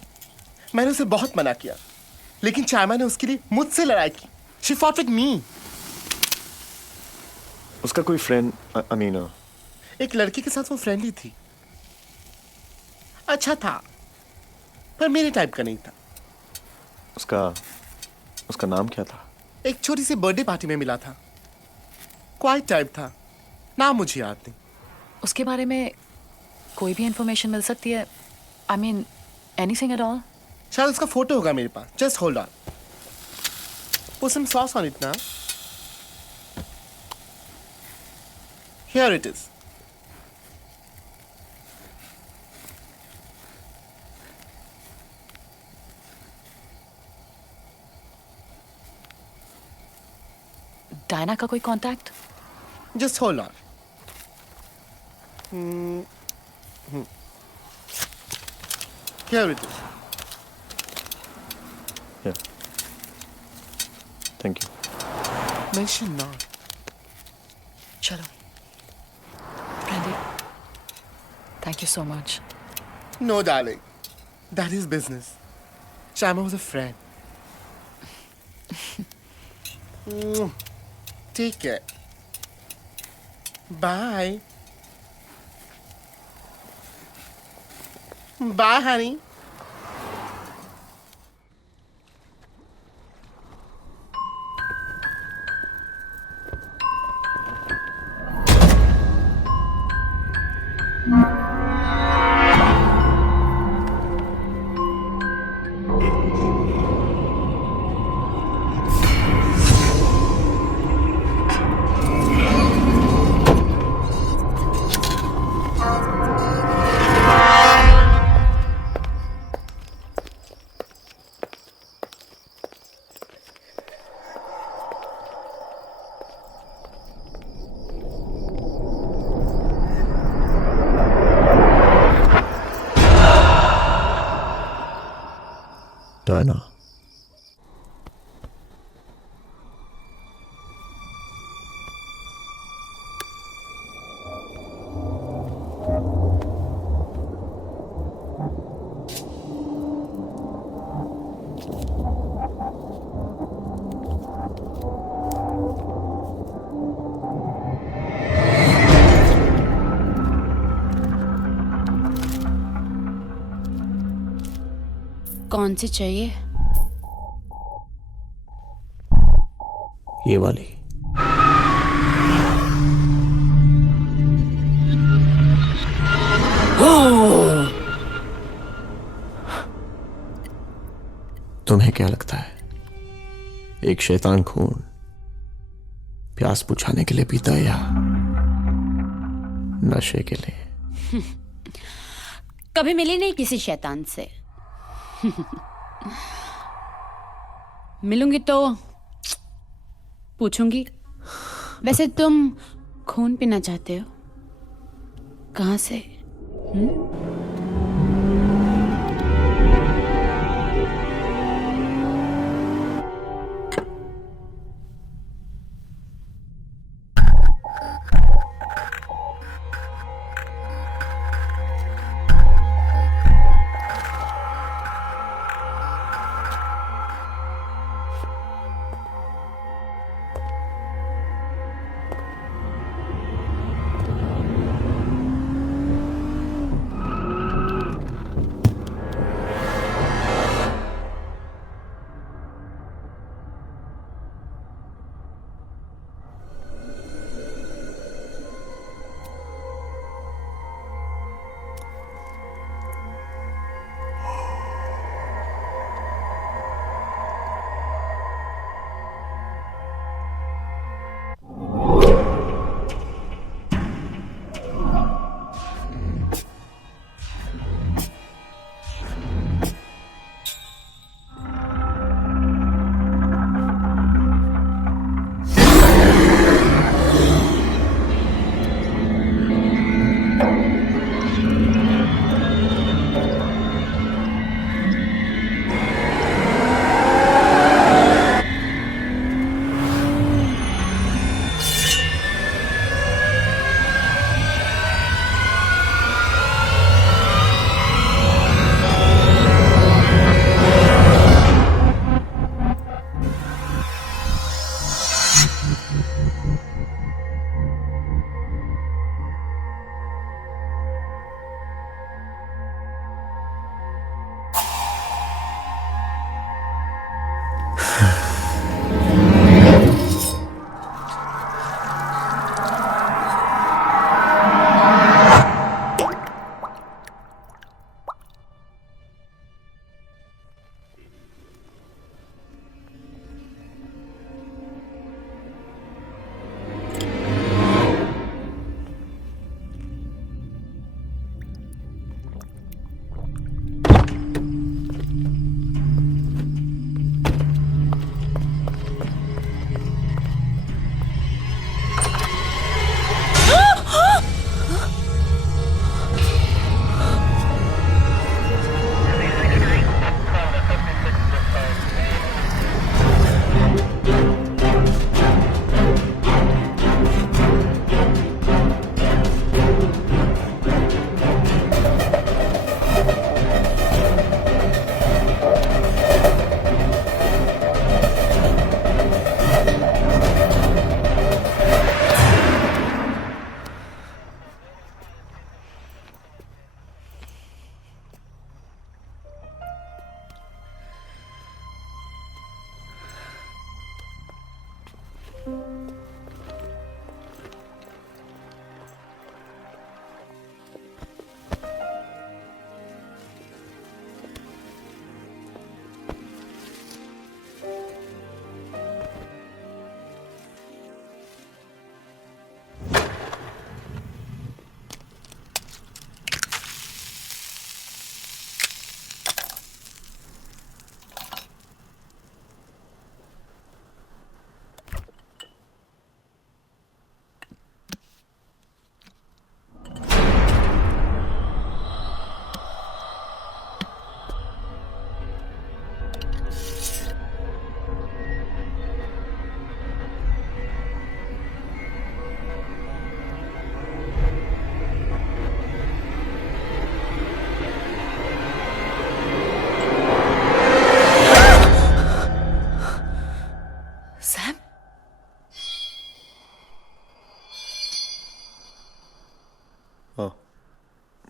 मैंने उसे बहुत मना किया, लेकिन चाइना ने उसके लिए मुझसे लड़ाई की। She fought with me. उसका कोई फ्रेंड अमीना? एक लड़की के साथ वो फ्रेंडली थी। अच्छा था, पर मेरे टाइप का नहीं था। उसका नाम क्या था? एक छोटी सी बर्थडे पार्टी में मिला था। क्वाइट टाइप था, नाम मुझे याद नहीं। उसके बारे में कोई भी इंफॉर्मेशन मिल सकती है? I mean anything at all? शायद उसका फोटो होगा मेरे पास। Just hold on. Put some sauce on it now. Here it is. Diana का कोई contact? Just hold on. Here it is. Yeah. Thank you. Mention not. चलो Pradeep, thank you so much. No, darling. That is business. Shama was a friend. Take care. Bye. Bye, honey. Diana. कौन सी चाहिए? ये वाली. तुम्हें क्या लगता है एक शैतान खून प्यास बुझाने के लिए पीता है या नशे के लिए? कभी मिली नहीं किसी शैतान से. मिलूंगी तो पूछूंगी. वैसे तुम खून पीना चाहते हो? कहाँ से?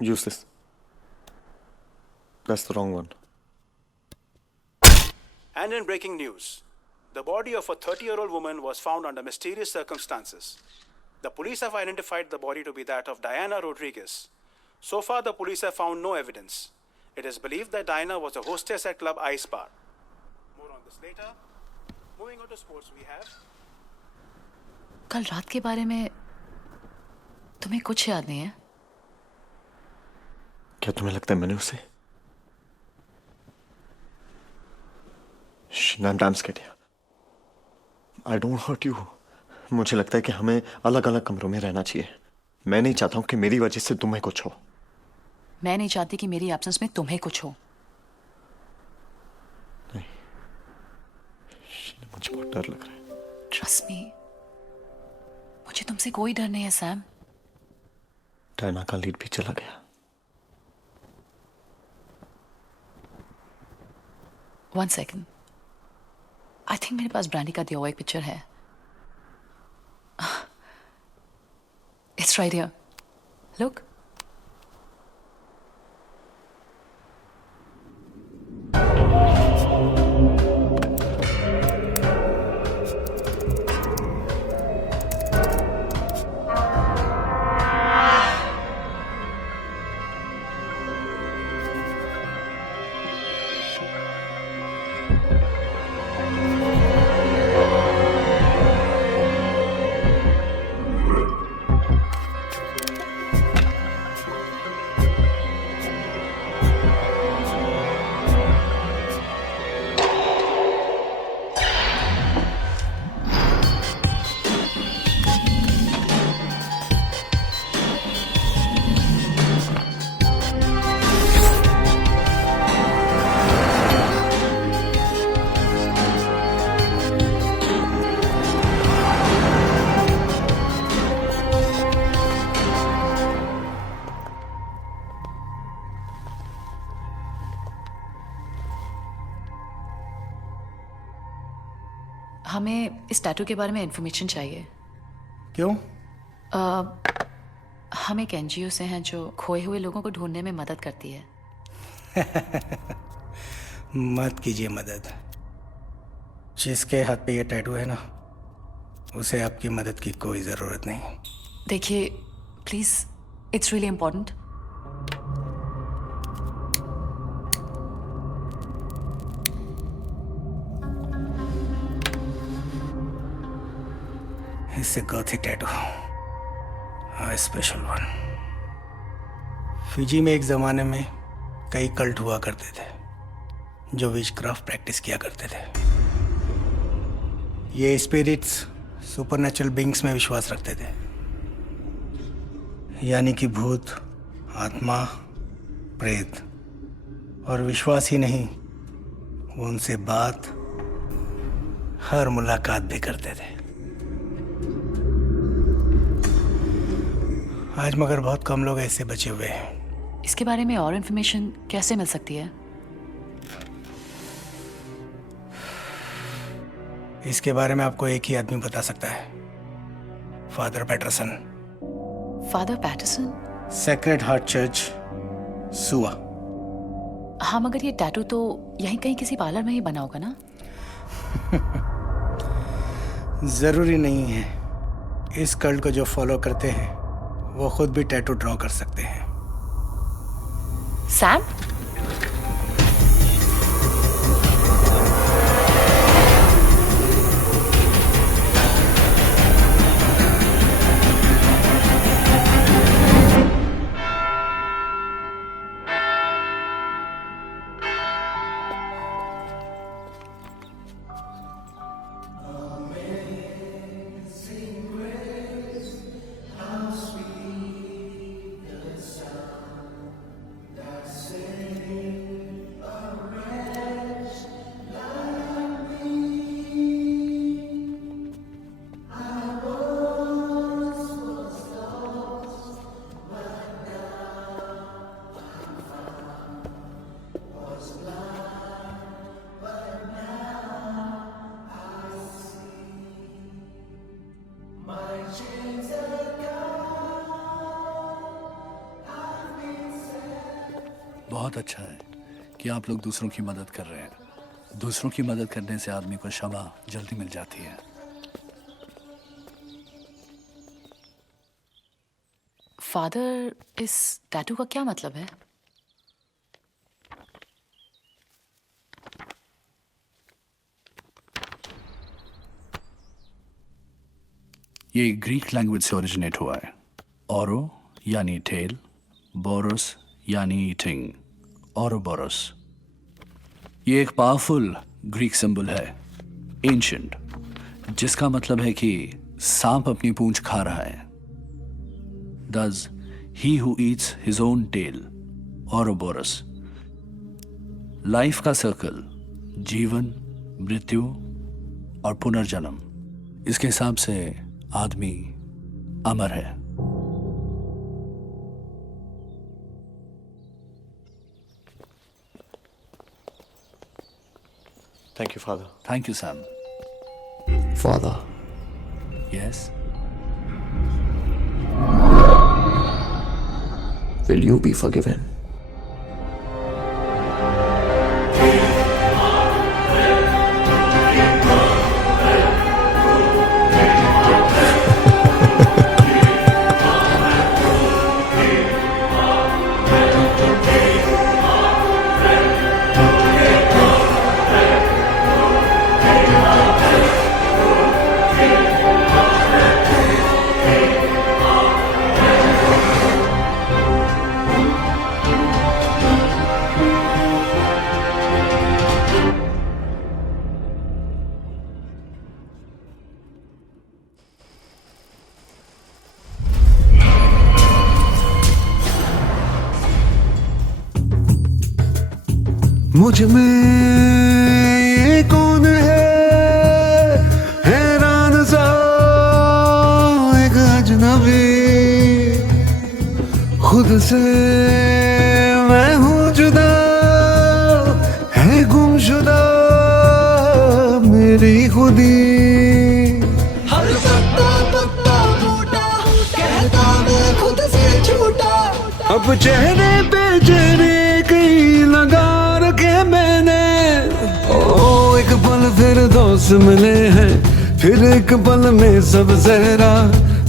Use this. That's the wrong one. And in breaking news, the body of a 30-year-old woman was found under mysterious circumstances. The police have identified the body to be that of Diana Rodriguez. So far, the police have found no evidence. It is believed that Diana was a hostess at Club Ice Bar. More on this later. Moving on to sports, we have... कल रात के बारे में तुम्हें कुछ याद नहीं है? क्या तुम्हें लगता है मैंने उसे I'm scared. I don't hurt you. मुझे लगता है कि हमें अलग अलग कमरों में रहना चाहिए. मैं नहीं चाहता हूं कि मेरी वजह से तुम्हें कुछ हो. मैं नहीं चाहती कि मेरी एब्सेंस में तुम्हें कुछ हो. नहीं. मुझे बहुत डर लग रहा है. Trust me. मुझे तुमसे कोई डर नहीं है सैम. डायना का लीड भी चला गया. One second. I think मेरे पास ब्रांडी का दिया हुआ एक पिक्चर है. It's right here. Look. हमें इस टैटू के बारे में इंफॉर्मेशन चाहिए. क्यों? हम एक एनजीओ से हैं जो खोए हुए लोगों को ढूंढने में मदद करती है. मत कीजिए मदद. जिसके हाथ पे ये टैटू है ना, उसे आपकी मदद की कोई ज़रूरत नहीं. देखिए please, it's really important. It's a gothic tattoo. A special one. Fiji में एक ज़माने में कई कल्ट हुआ करते थे जो विचक्राफ्ट प्रैक्टिस किया करते थे. ये स्पिरिट्स सुपरनेचुरल बीइंग्स में विश्वास रखते थे, यानी कि भूत, आत्मा, प्रेत. और विश्वास ही नहीं, वो उनसे बात, हर मुलाकात भी करते थे. आज मगर बहुत कम लोग ऐसे बचे हुए हैं. इसके बारे में और इन्फॉर्मेशन कैसे मिल सकती है? इसके बारे में आपको एक ही आदमी बता सकता है, father Patterson. Father Patterson? Sacred heart church, सुआ. हाँ, मगर ये टैटू तो यहीं कहीं किसी पार्लर में ही बना होगा ना? जरूरी नहीं है. इस कल्ट को जो फॉलो करते हैं वो खुद भी टैटू ड्रॉ कर सकते हैं. सैम? बहुत अच्छा है कि आप लोग दूसरों की मदद कर रहे हैं। दूसरों की मदद करने से आदमी को क्षमा जल्दी मिल जाती है। फादर, इस टैटू का क्या मतलब है? ये ग्रीक लैंग्वेज से ओरिजिनेट हुआ है। ओरो यानी टेल, बोरोस यानी ईटिंग, ओरोबोरोस। ये एक पावरफुल ग्रीक सिंबल है, एंशिएंट, जिसका मतलब है कि सांप अपनी पूंछ खा रहा है। Thus, he who eats his own tail, Ouroboros. Life का सर्कल, जीवन, मृत्यु और पुनर्जन्म, इसके हिसाब से आदमी अमर है। Thank you, Father. Thank you, Sam. Father. Yes? Will you be forgiven? मुझ में ये कौन है, हैरान सा एक अजनबी, खुद से मैं हूँ जुदा, है गुमशुदा मेरी खुदी। हर पत्ता पत्ता टूटा, कहता मैं खुद से छूटा, अब चेहरे पे चेहरे कहीं लगा रखे मैंने। ओ एक पल फिर दोस्त मिले हैं, फिर एक पल में सब जहरा,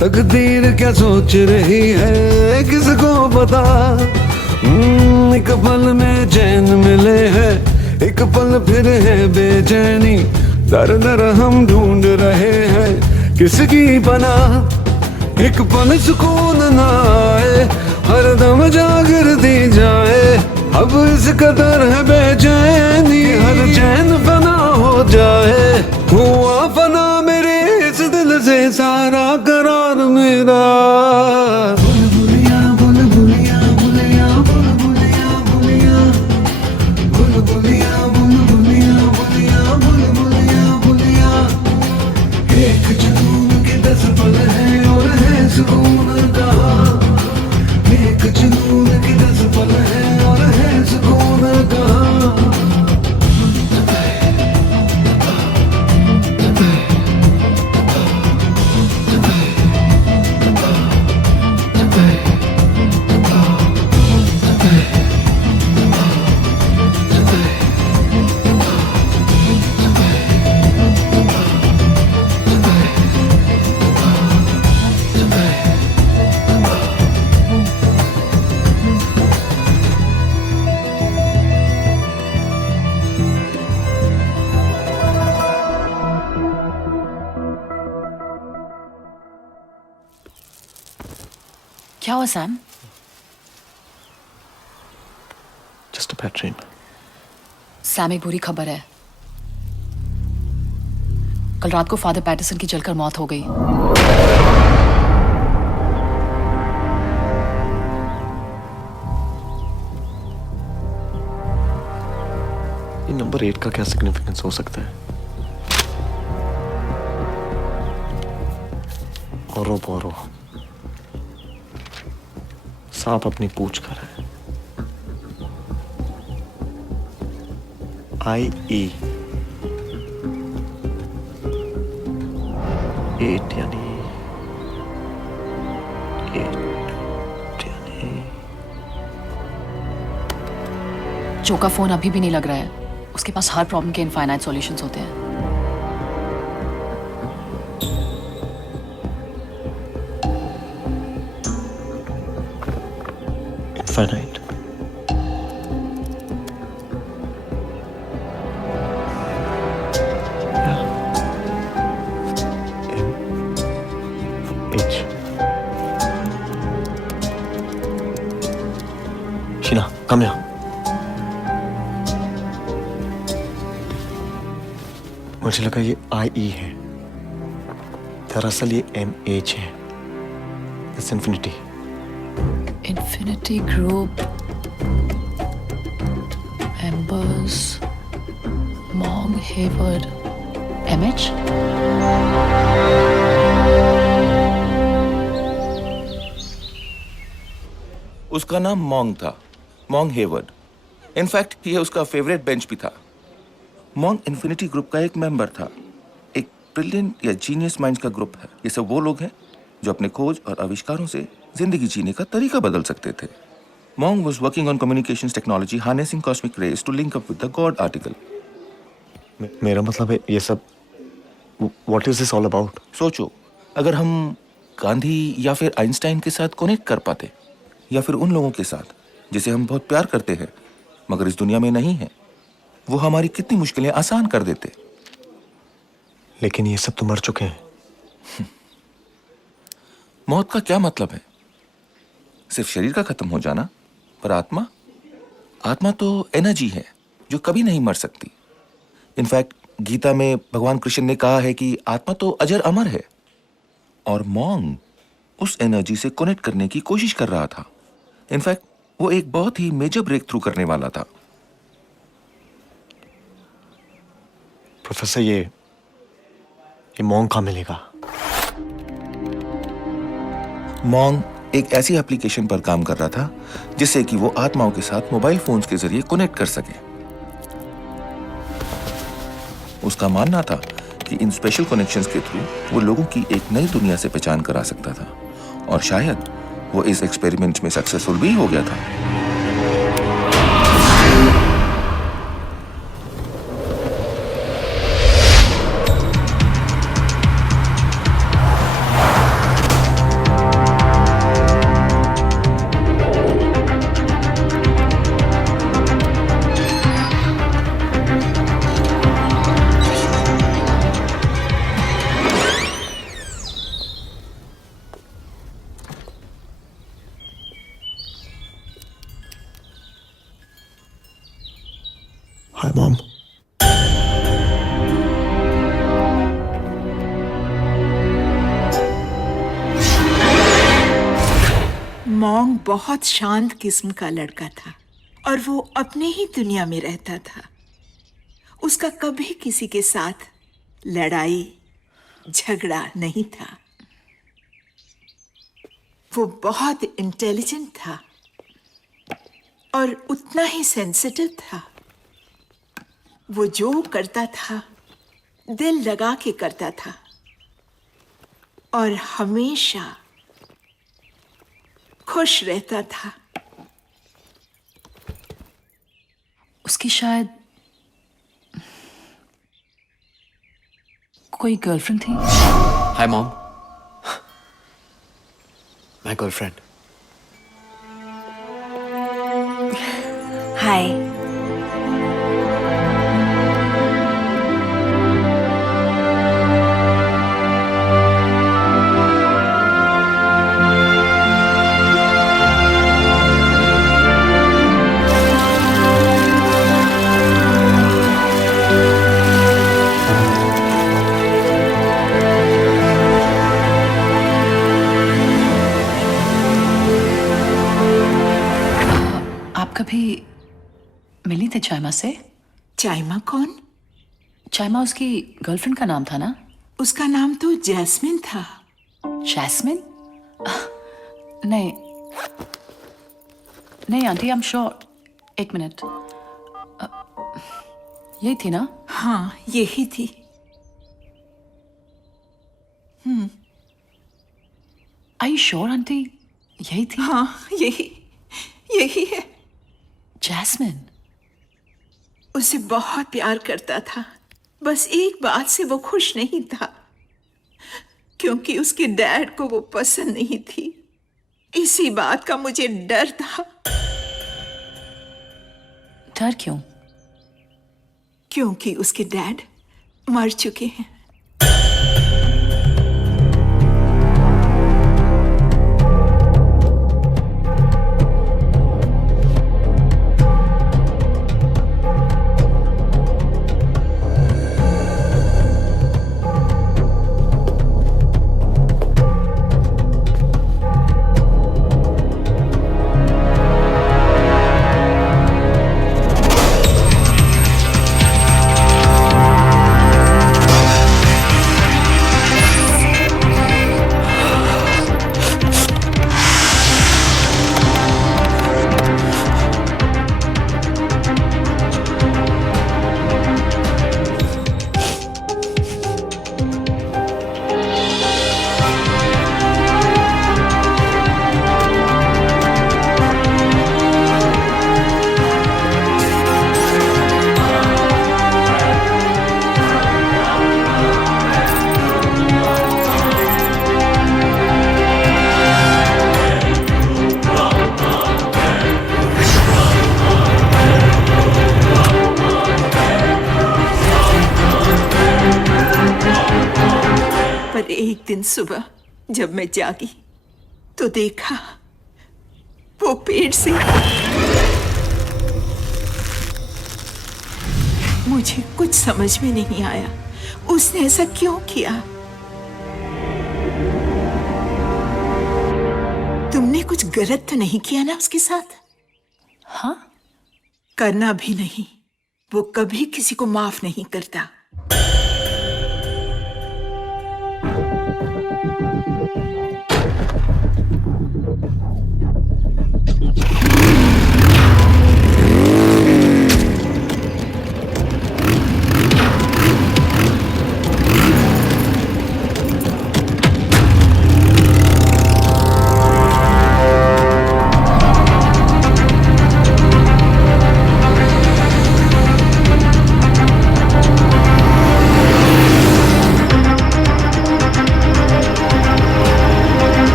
तकदीर क्या सोच रही है किसको पता। एक पल में चैन मिले हैं, एक पल फिर है बेचैनी, दर दर हम ढूंढ रहे हैं किसकी पनाह। एक पल सुकून ना आए, हर दम जागृति जाए, अब इस कदर है बेचैनी, हर चैन फना हो जाए। हुआ फना मेरे इस दिल से सारा करार मेरा। बुलबुलिया बुलबुलिया बुलिया बुलबुलिया बुलिया, बुलबुलिया बुलबुलिया बुलिया बुलबुलिया बुलिया। एक जुनून के 10 पल है और है सुकून कहाँ, एक जुनून के 10 पल है और है सुकून कहाँ। क्या हुआ Sam? Just a bad dream. Sam, एक बुरी खबर है। कल रात को फादर पैटरसन की जलकर मौत हो गई। ये नंबर 8 का क्या सिग्निफिकेंस हो सकता है? ओरोबोरो, सांप अपनी पूंछ कर है। IE 8 यानी 8 यानी जो का फोन अभी भी नहीं लग रहा है। उसके पास हर प्रॉब्लम के इनफाइनाइट सॉल्यूशंस होते हैं। इनफाइनाइट? Sheena, come here. मुझे लगा ये IE है, दरअसल ये MH है। That's infinity. Infinity Group, Members, Mong Hayward, MH? उसका नाम मॉन्ग था, मॉन्ग हेवर्ड। इनफैक्ट ये उसका फेवरेट बेंच भी था। मॉन्ग इन्फिनिटी ग्रुप का एक मेंबर था। एक ब्रिलियंट या जीनियस माइंड्स का ग्रुप है। ये सब वो लोग हैं जो अपने खोज और आविष्कारों से जिंदगी जीने का तरीका बदल सकते थे। मॉन्ग was working on communications technology harnessing cosmic rays to link up with the God article. मेरा मतलब है ये सब What is this all about? सोचो, अगर हम गांधी या फिर आइंस्टाइन के साथ कनेक्ट कर पाते, या फिर उन लोगों के साथ जिसे हम बहुत प्यार करते हैं मगर इस दुनिया में नहीं है, वो हमारी कितनी मुश्किलें आसान कर देते। लेकिन ये सब तो मर चुके हैं। मौत का क्या मतलब है? सिर्फ शरीर का खत्म हो जाना। पर आत्मा? आत्मा तो एनर्जी है जो कभी नहीं मर सकती। इनफैक्ट गीता में भगवान कृष्ण ने कहा है कि आत्मा तो अजर अमर है। और मॉन्ग उस एनर्जी से कनेक्ट करने की कोशिश कर रहा था। इनफैक्ट वो एक बहुत ही मेजर ब्रेक थ्रू करने वाला था। प्रोफेसर, ये मॉन्ग कहाँ मिलेगा? मॉन्ग एक ऐसी एप्लीकेशन पर काम कर रहा था जिससे कि वो आत्माओं के साथ मोबाइल फोन्स के जरिए कनेक्ट कर सके। उसका मानना था कि इन स्पेशल कनेक्शंस के थ्रू वो लोगों की एक नई दुनिया से पहचान करा सकता था। और शायद वो इस एक्सपेरिमेंट में सक्सेसफुल भी हो गया था। Hi, Mom. मॉन्ग बहुत शांत किस्म का लड़का था और वो अपने ही दुनिया में रहता था। उसका कभी किसी के साथ लड़ाई झगड़ा नहीं था। वो बहुत इंटेलिजेंट था और उतना ही सेंसिटिव था। वो जो करता था दिल लगा के करता था और हमेशा खुश रहता था। उसकी शायद कोई गर्लफ्रेंड थी। Hi mom, my girlfriend. Hi. आप कभी मिली थे चाइमा से? चाइमा कौन? चाइमा उसकी गर्लफ्रेंड का नाम था ना? उसका नाम तो जैस्मिन था। जैस्मिन? नहीं नहीं आंटी, आई एम श्योर। एक मिनट, यही थी ना? हाँ, यही थी। आई श्योर आंटी, यही थी? हाँ, यही है। जैस्मिन? उसे बहुत प्यार करता था। बस एक बात से वो खुश नहीं था, क्योंकि उसके डैड को वो पसंद नहीं थी। इसी बात का मुझे डर था। डर क्यों? क्योंकि उसके डैड मर चुके हैं। एक दिन सुबह जब मैं जागी तो देखा वो पेड़ से। मुझे कुछ समझ में नहीं आया, उसने ऐसा क्यों किया। तुमने कुछ गलत तो नहीं किया ना उसके साथ? हाँ, करना भी नहीं। वो कभी किसी को माफ नहीं करता।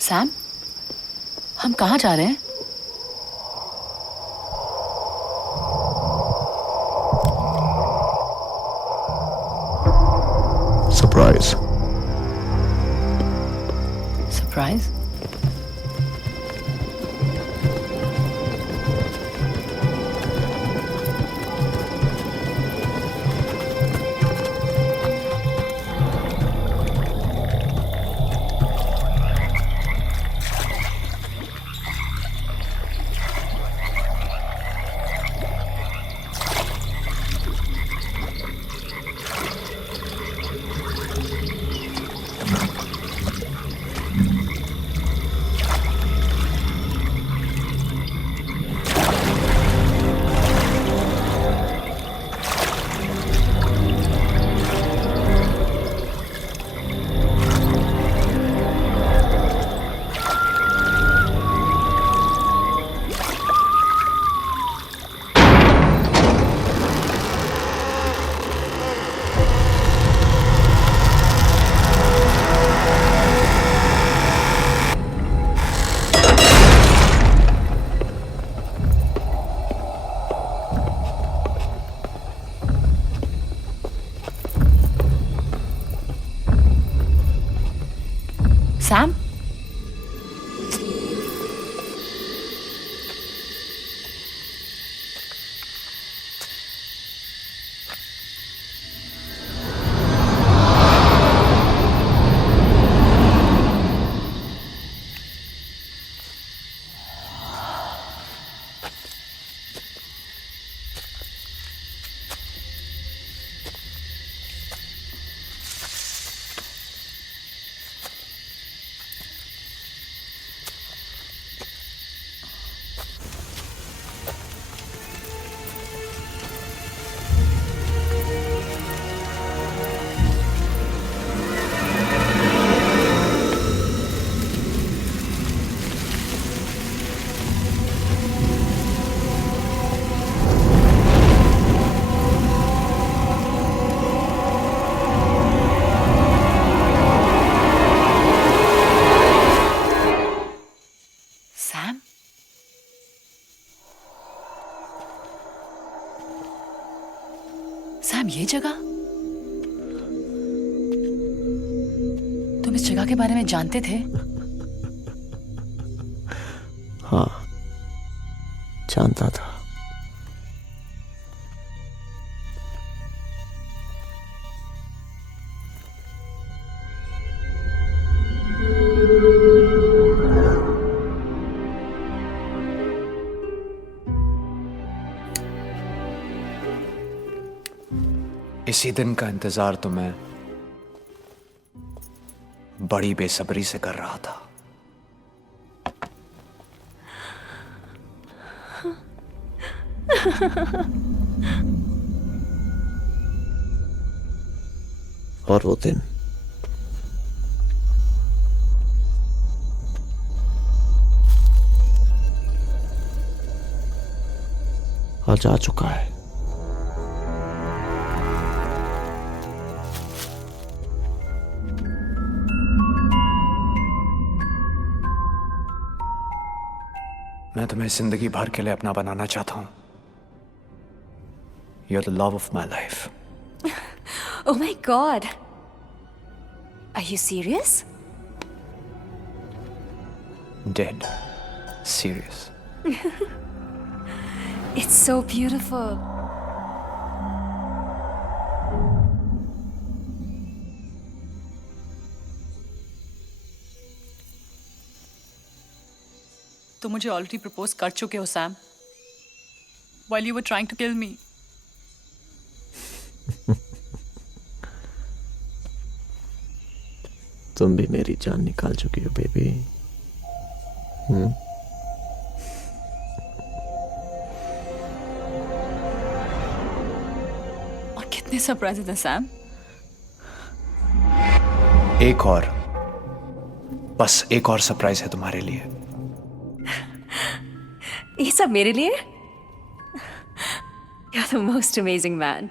सैम, हम कहाँ जा रहे हैं? सरप्राइज। सरप्राइज? सैम, ये जगह? तुम इस जगह के बारे में जानते थे? हाँ, जानता था। इसी दिन का इंतजार तो मैं बड़ी बेसब्री से कर रहा था। और वो दिन आज आ चुका है। मैं तुम्हें जिंदगी भर के लिए अपना बनाना चाहता हूं। You're the love of my life. Oh my god. Are you serious? Dead. Serious. It's so beautiful. तुम मुझे ऑलरेडी प्रपोज कर चुके हो Sam, while you were trying to kill me. तुम भी मेरी जान निकाल चुकी हो बेबी। और कितने सरप्राइज थे सैम। एक और, बस एक और सरप्राइज है तुम्हारे लिए। ये सब मेरे लिए? You're the most amazing man.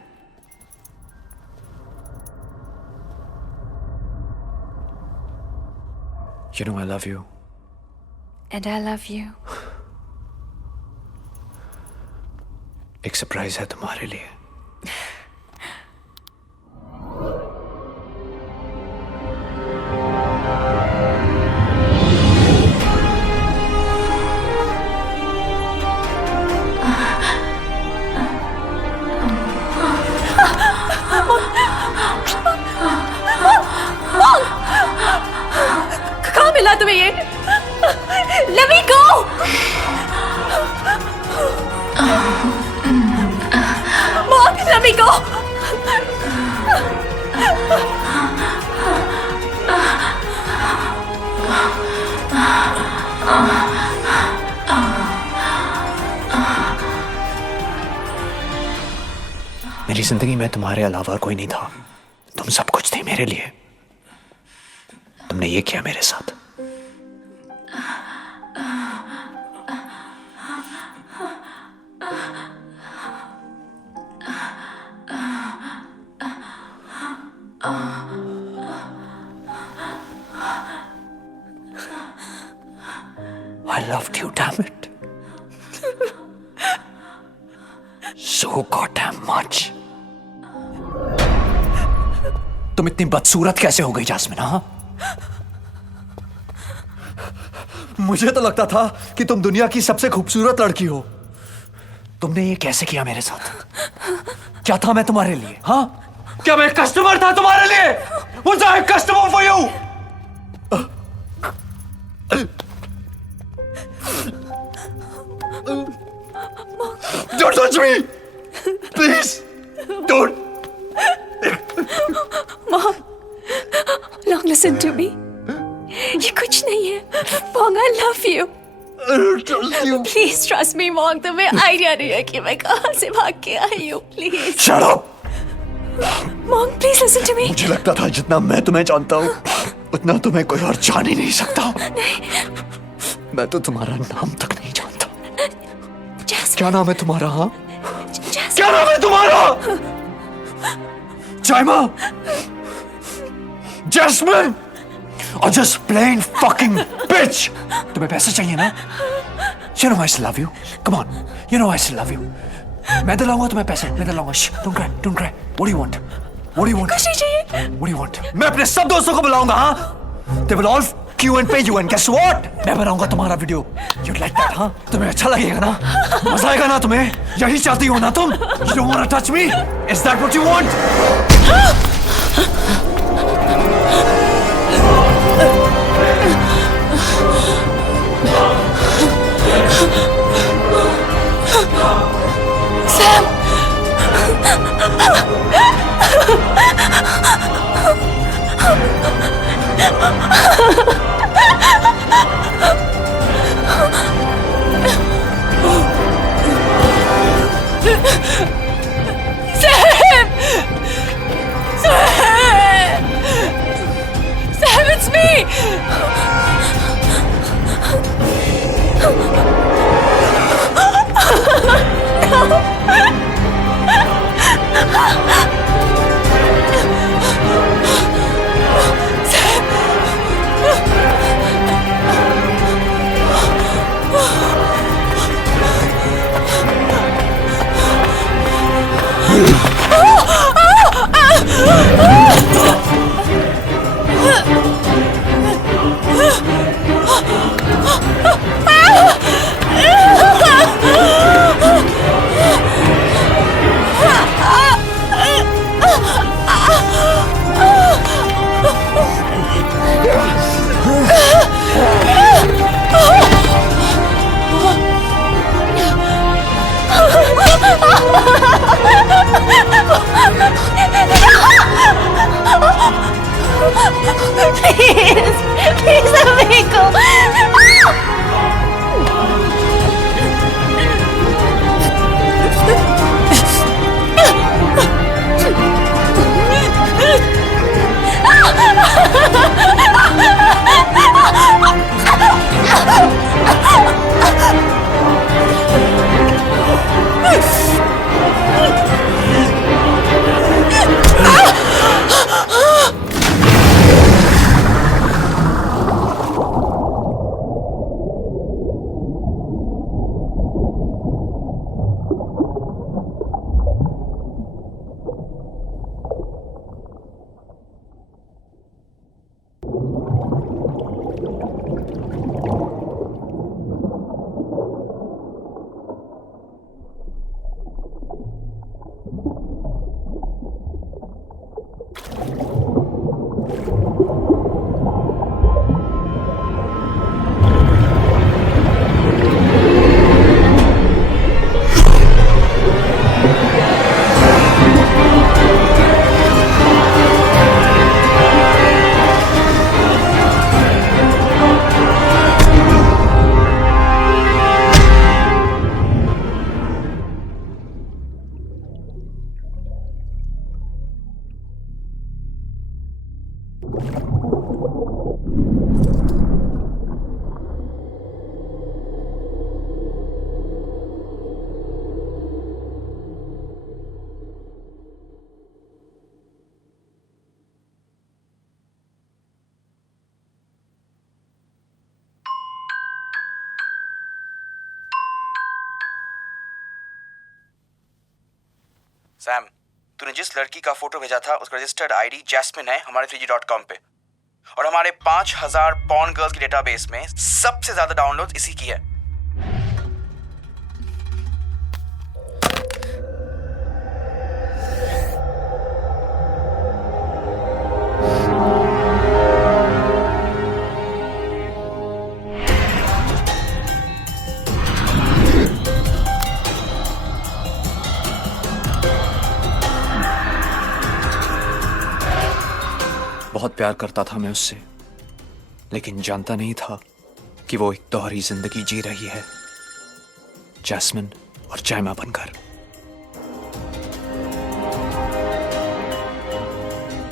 You know I love you. And I love you. एक सरप्राइज है तुम्हारे लिए। कहाँ मिला तुम्हें ये? Let me go! Mom, let me go! मेरी जिंदगी में तुम्हारे अलावा कोई नहीं था। तुम सब कुछ थे मेरे लिए। तुमने ये किया मेरे साथ। I loved you, damn it. So goddamn much. तुम इतनी बदसूरत कैसे हो गई जास्मिन? हाँ, मुझे तो लगता था कि तुम दुनिया की सबसे खूबसूरत लड़की हो। तुमने ये कैसे किया मेरे साथ? क्या था मैं तुम्हारे लिए? हाँ, क्या मैं कस्टमर था तुम्हारे लिए? Was I a customer for you? Don't touch me, please. Don't. Mom, Long, listen to me. ये कुछ नहीं है। Mom, I love you. I don't trust you. Please trust me, Mom. तुम्हें आइडिया नहीं है कि मैं कहाँ से भाग के आई हूँ। Please. Shut up. Mom, please listen to me. मुझे लगता था जितना मैं तुम्हें जानता हूँ उतना तुम्हें कोई और जान ही नहीं सकता। मैं तो तुम्हारा नाम तक नहीं जानता। क्या नाम है तुम्हारा? हाँ, क्या नाम है तुम्हारा? जायमा, जैस्मिन, और just plain fucking bitch. तुम्हें पैसे चाहिए ना? You know I still love you. Come on, you know I still love you. मैं दिलाऊंगा तुम्हें पैसे, मैं दिलाऊंगा। Don't cry, don't cry. What do you want? What do you want? कुछ नहीं चाहिए। What do you want? मैं अपने सब दोस्तों को बुलाऊंगा, हाँ? They will all queue and pay you and guess what? मैं बनाऊंगा तुम्हारा वीडियो। You'd like that, हाँ? तुम्हें अच्छा लगेगा ना? मजा आएगा ना तुम्हें? यही चाहती हो ना तुम? You don't want to touch me? Is that what you want? Sam! Sam, it's me! Please let me go. Sam, तूने जिस लड़की का फोटो भेजा था उसका रजिस्टर्ड आईडी जैस्मिन है हमारे 3G.com पे, और हमारे 5000 पॉर्न गर्ल्स की डेटाबेस में सबसे ज्यादा डाउनलोड इसी की है। बहुत प्यार करता था मैं उससे, लेकिन जानता नहीं था कि वो एक दोहरी जिंदगी जी रही है, जैस्मिन और चाइमा बनकर।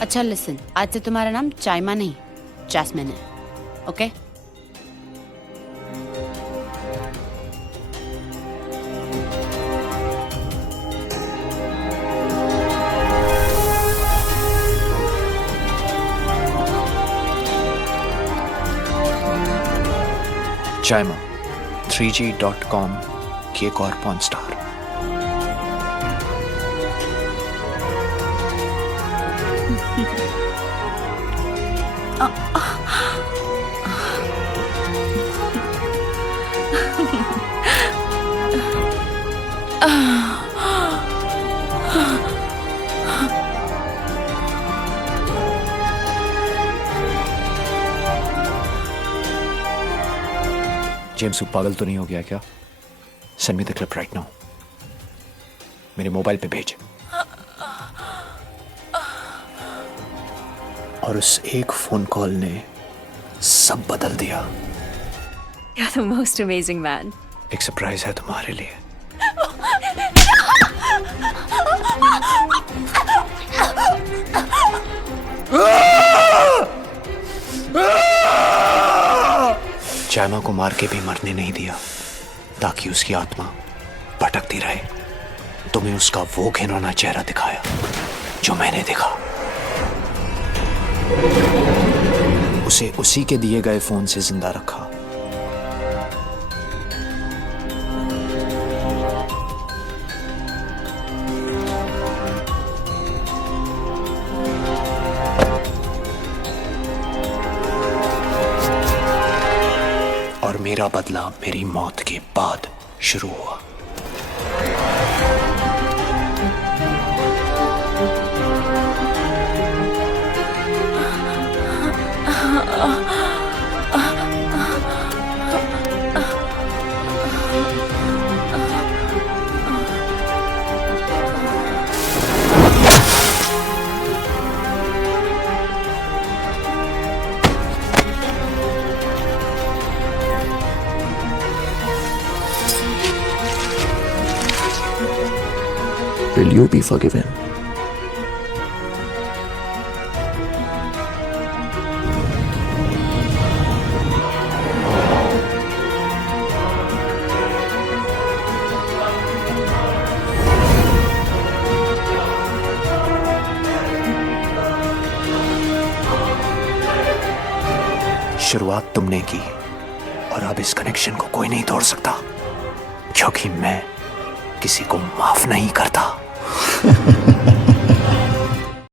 अच्छा लिसन, आज से तुम्हारा नाम चाइमा नहीं जैस्मिन है, ओके? चाइमा 3G.com की एक और पॉर्न स्टार। जेम्स तू पागल तो नहीं हो गया क्या? Send me the clip right now, मेरे मोबाइल पे भेज। और उस एक फोन कॉल ने सब बदल दिया। You're the most amazing man. एक सरप्राइज है तुम्हारे लिए। जैमा को मार के भी मरने नहीं दिया ताकि उसकी आत्मा भटकती रहे। तुम्हें उसका वो घिनौना चेहरा दिखाया जो मैंने देखा। उसे उसी के दिए गए फोन से जिंदा रखा। और मेरा बदला मेरी मौत के बाद शुरू हुआ। Will you be forgiven? शुरुआत तुमने की और अब इस कनेक्शन को कोई नहीं तोड़ सकता, क्योंकि मैं किसी को माफ नहीं करता।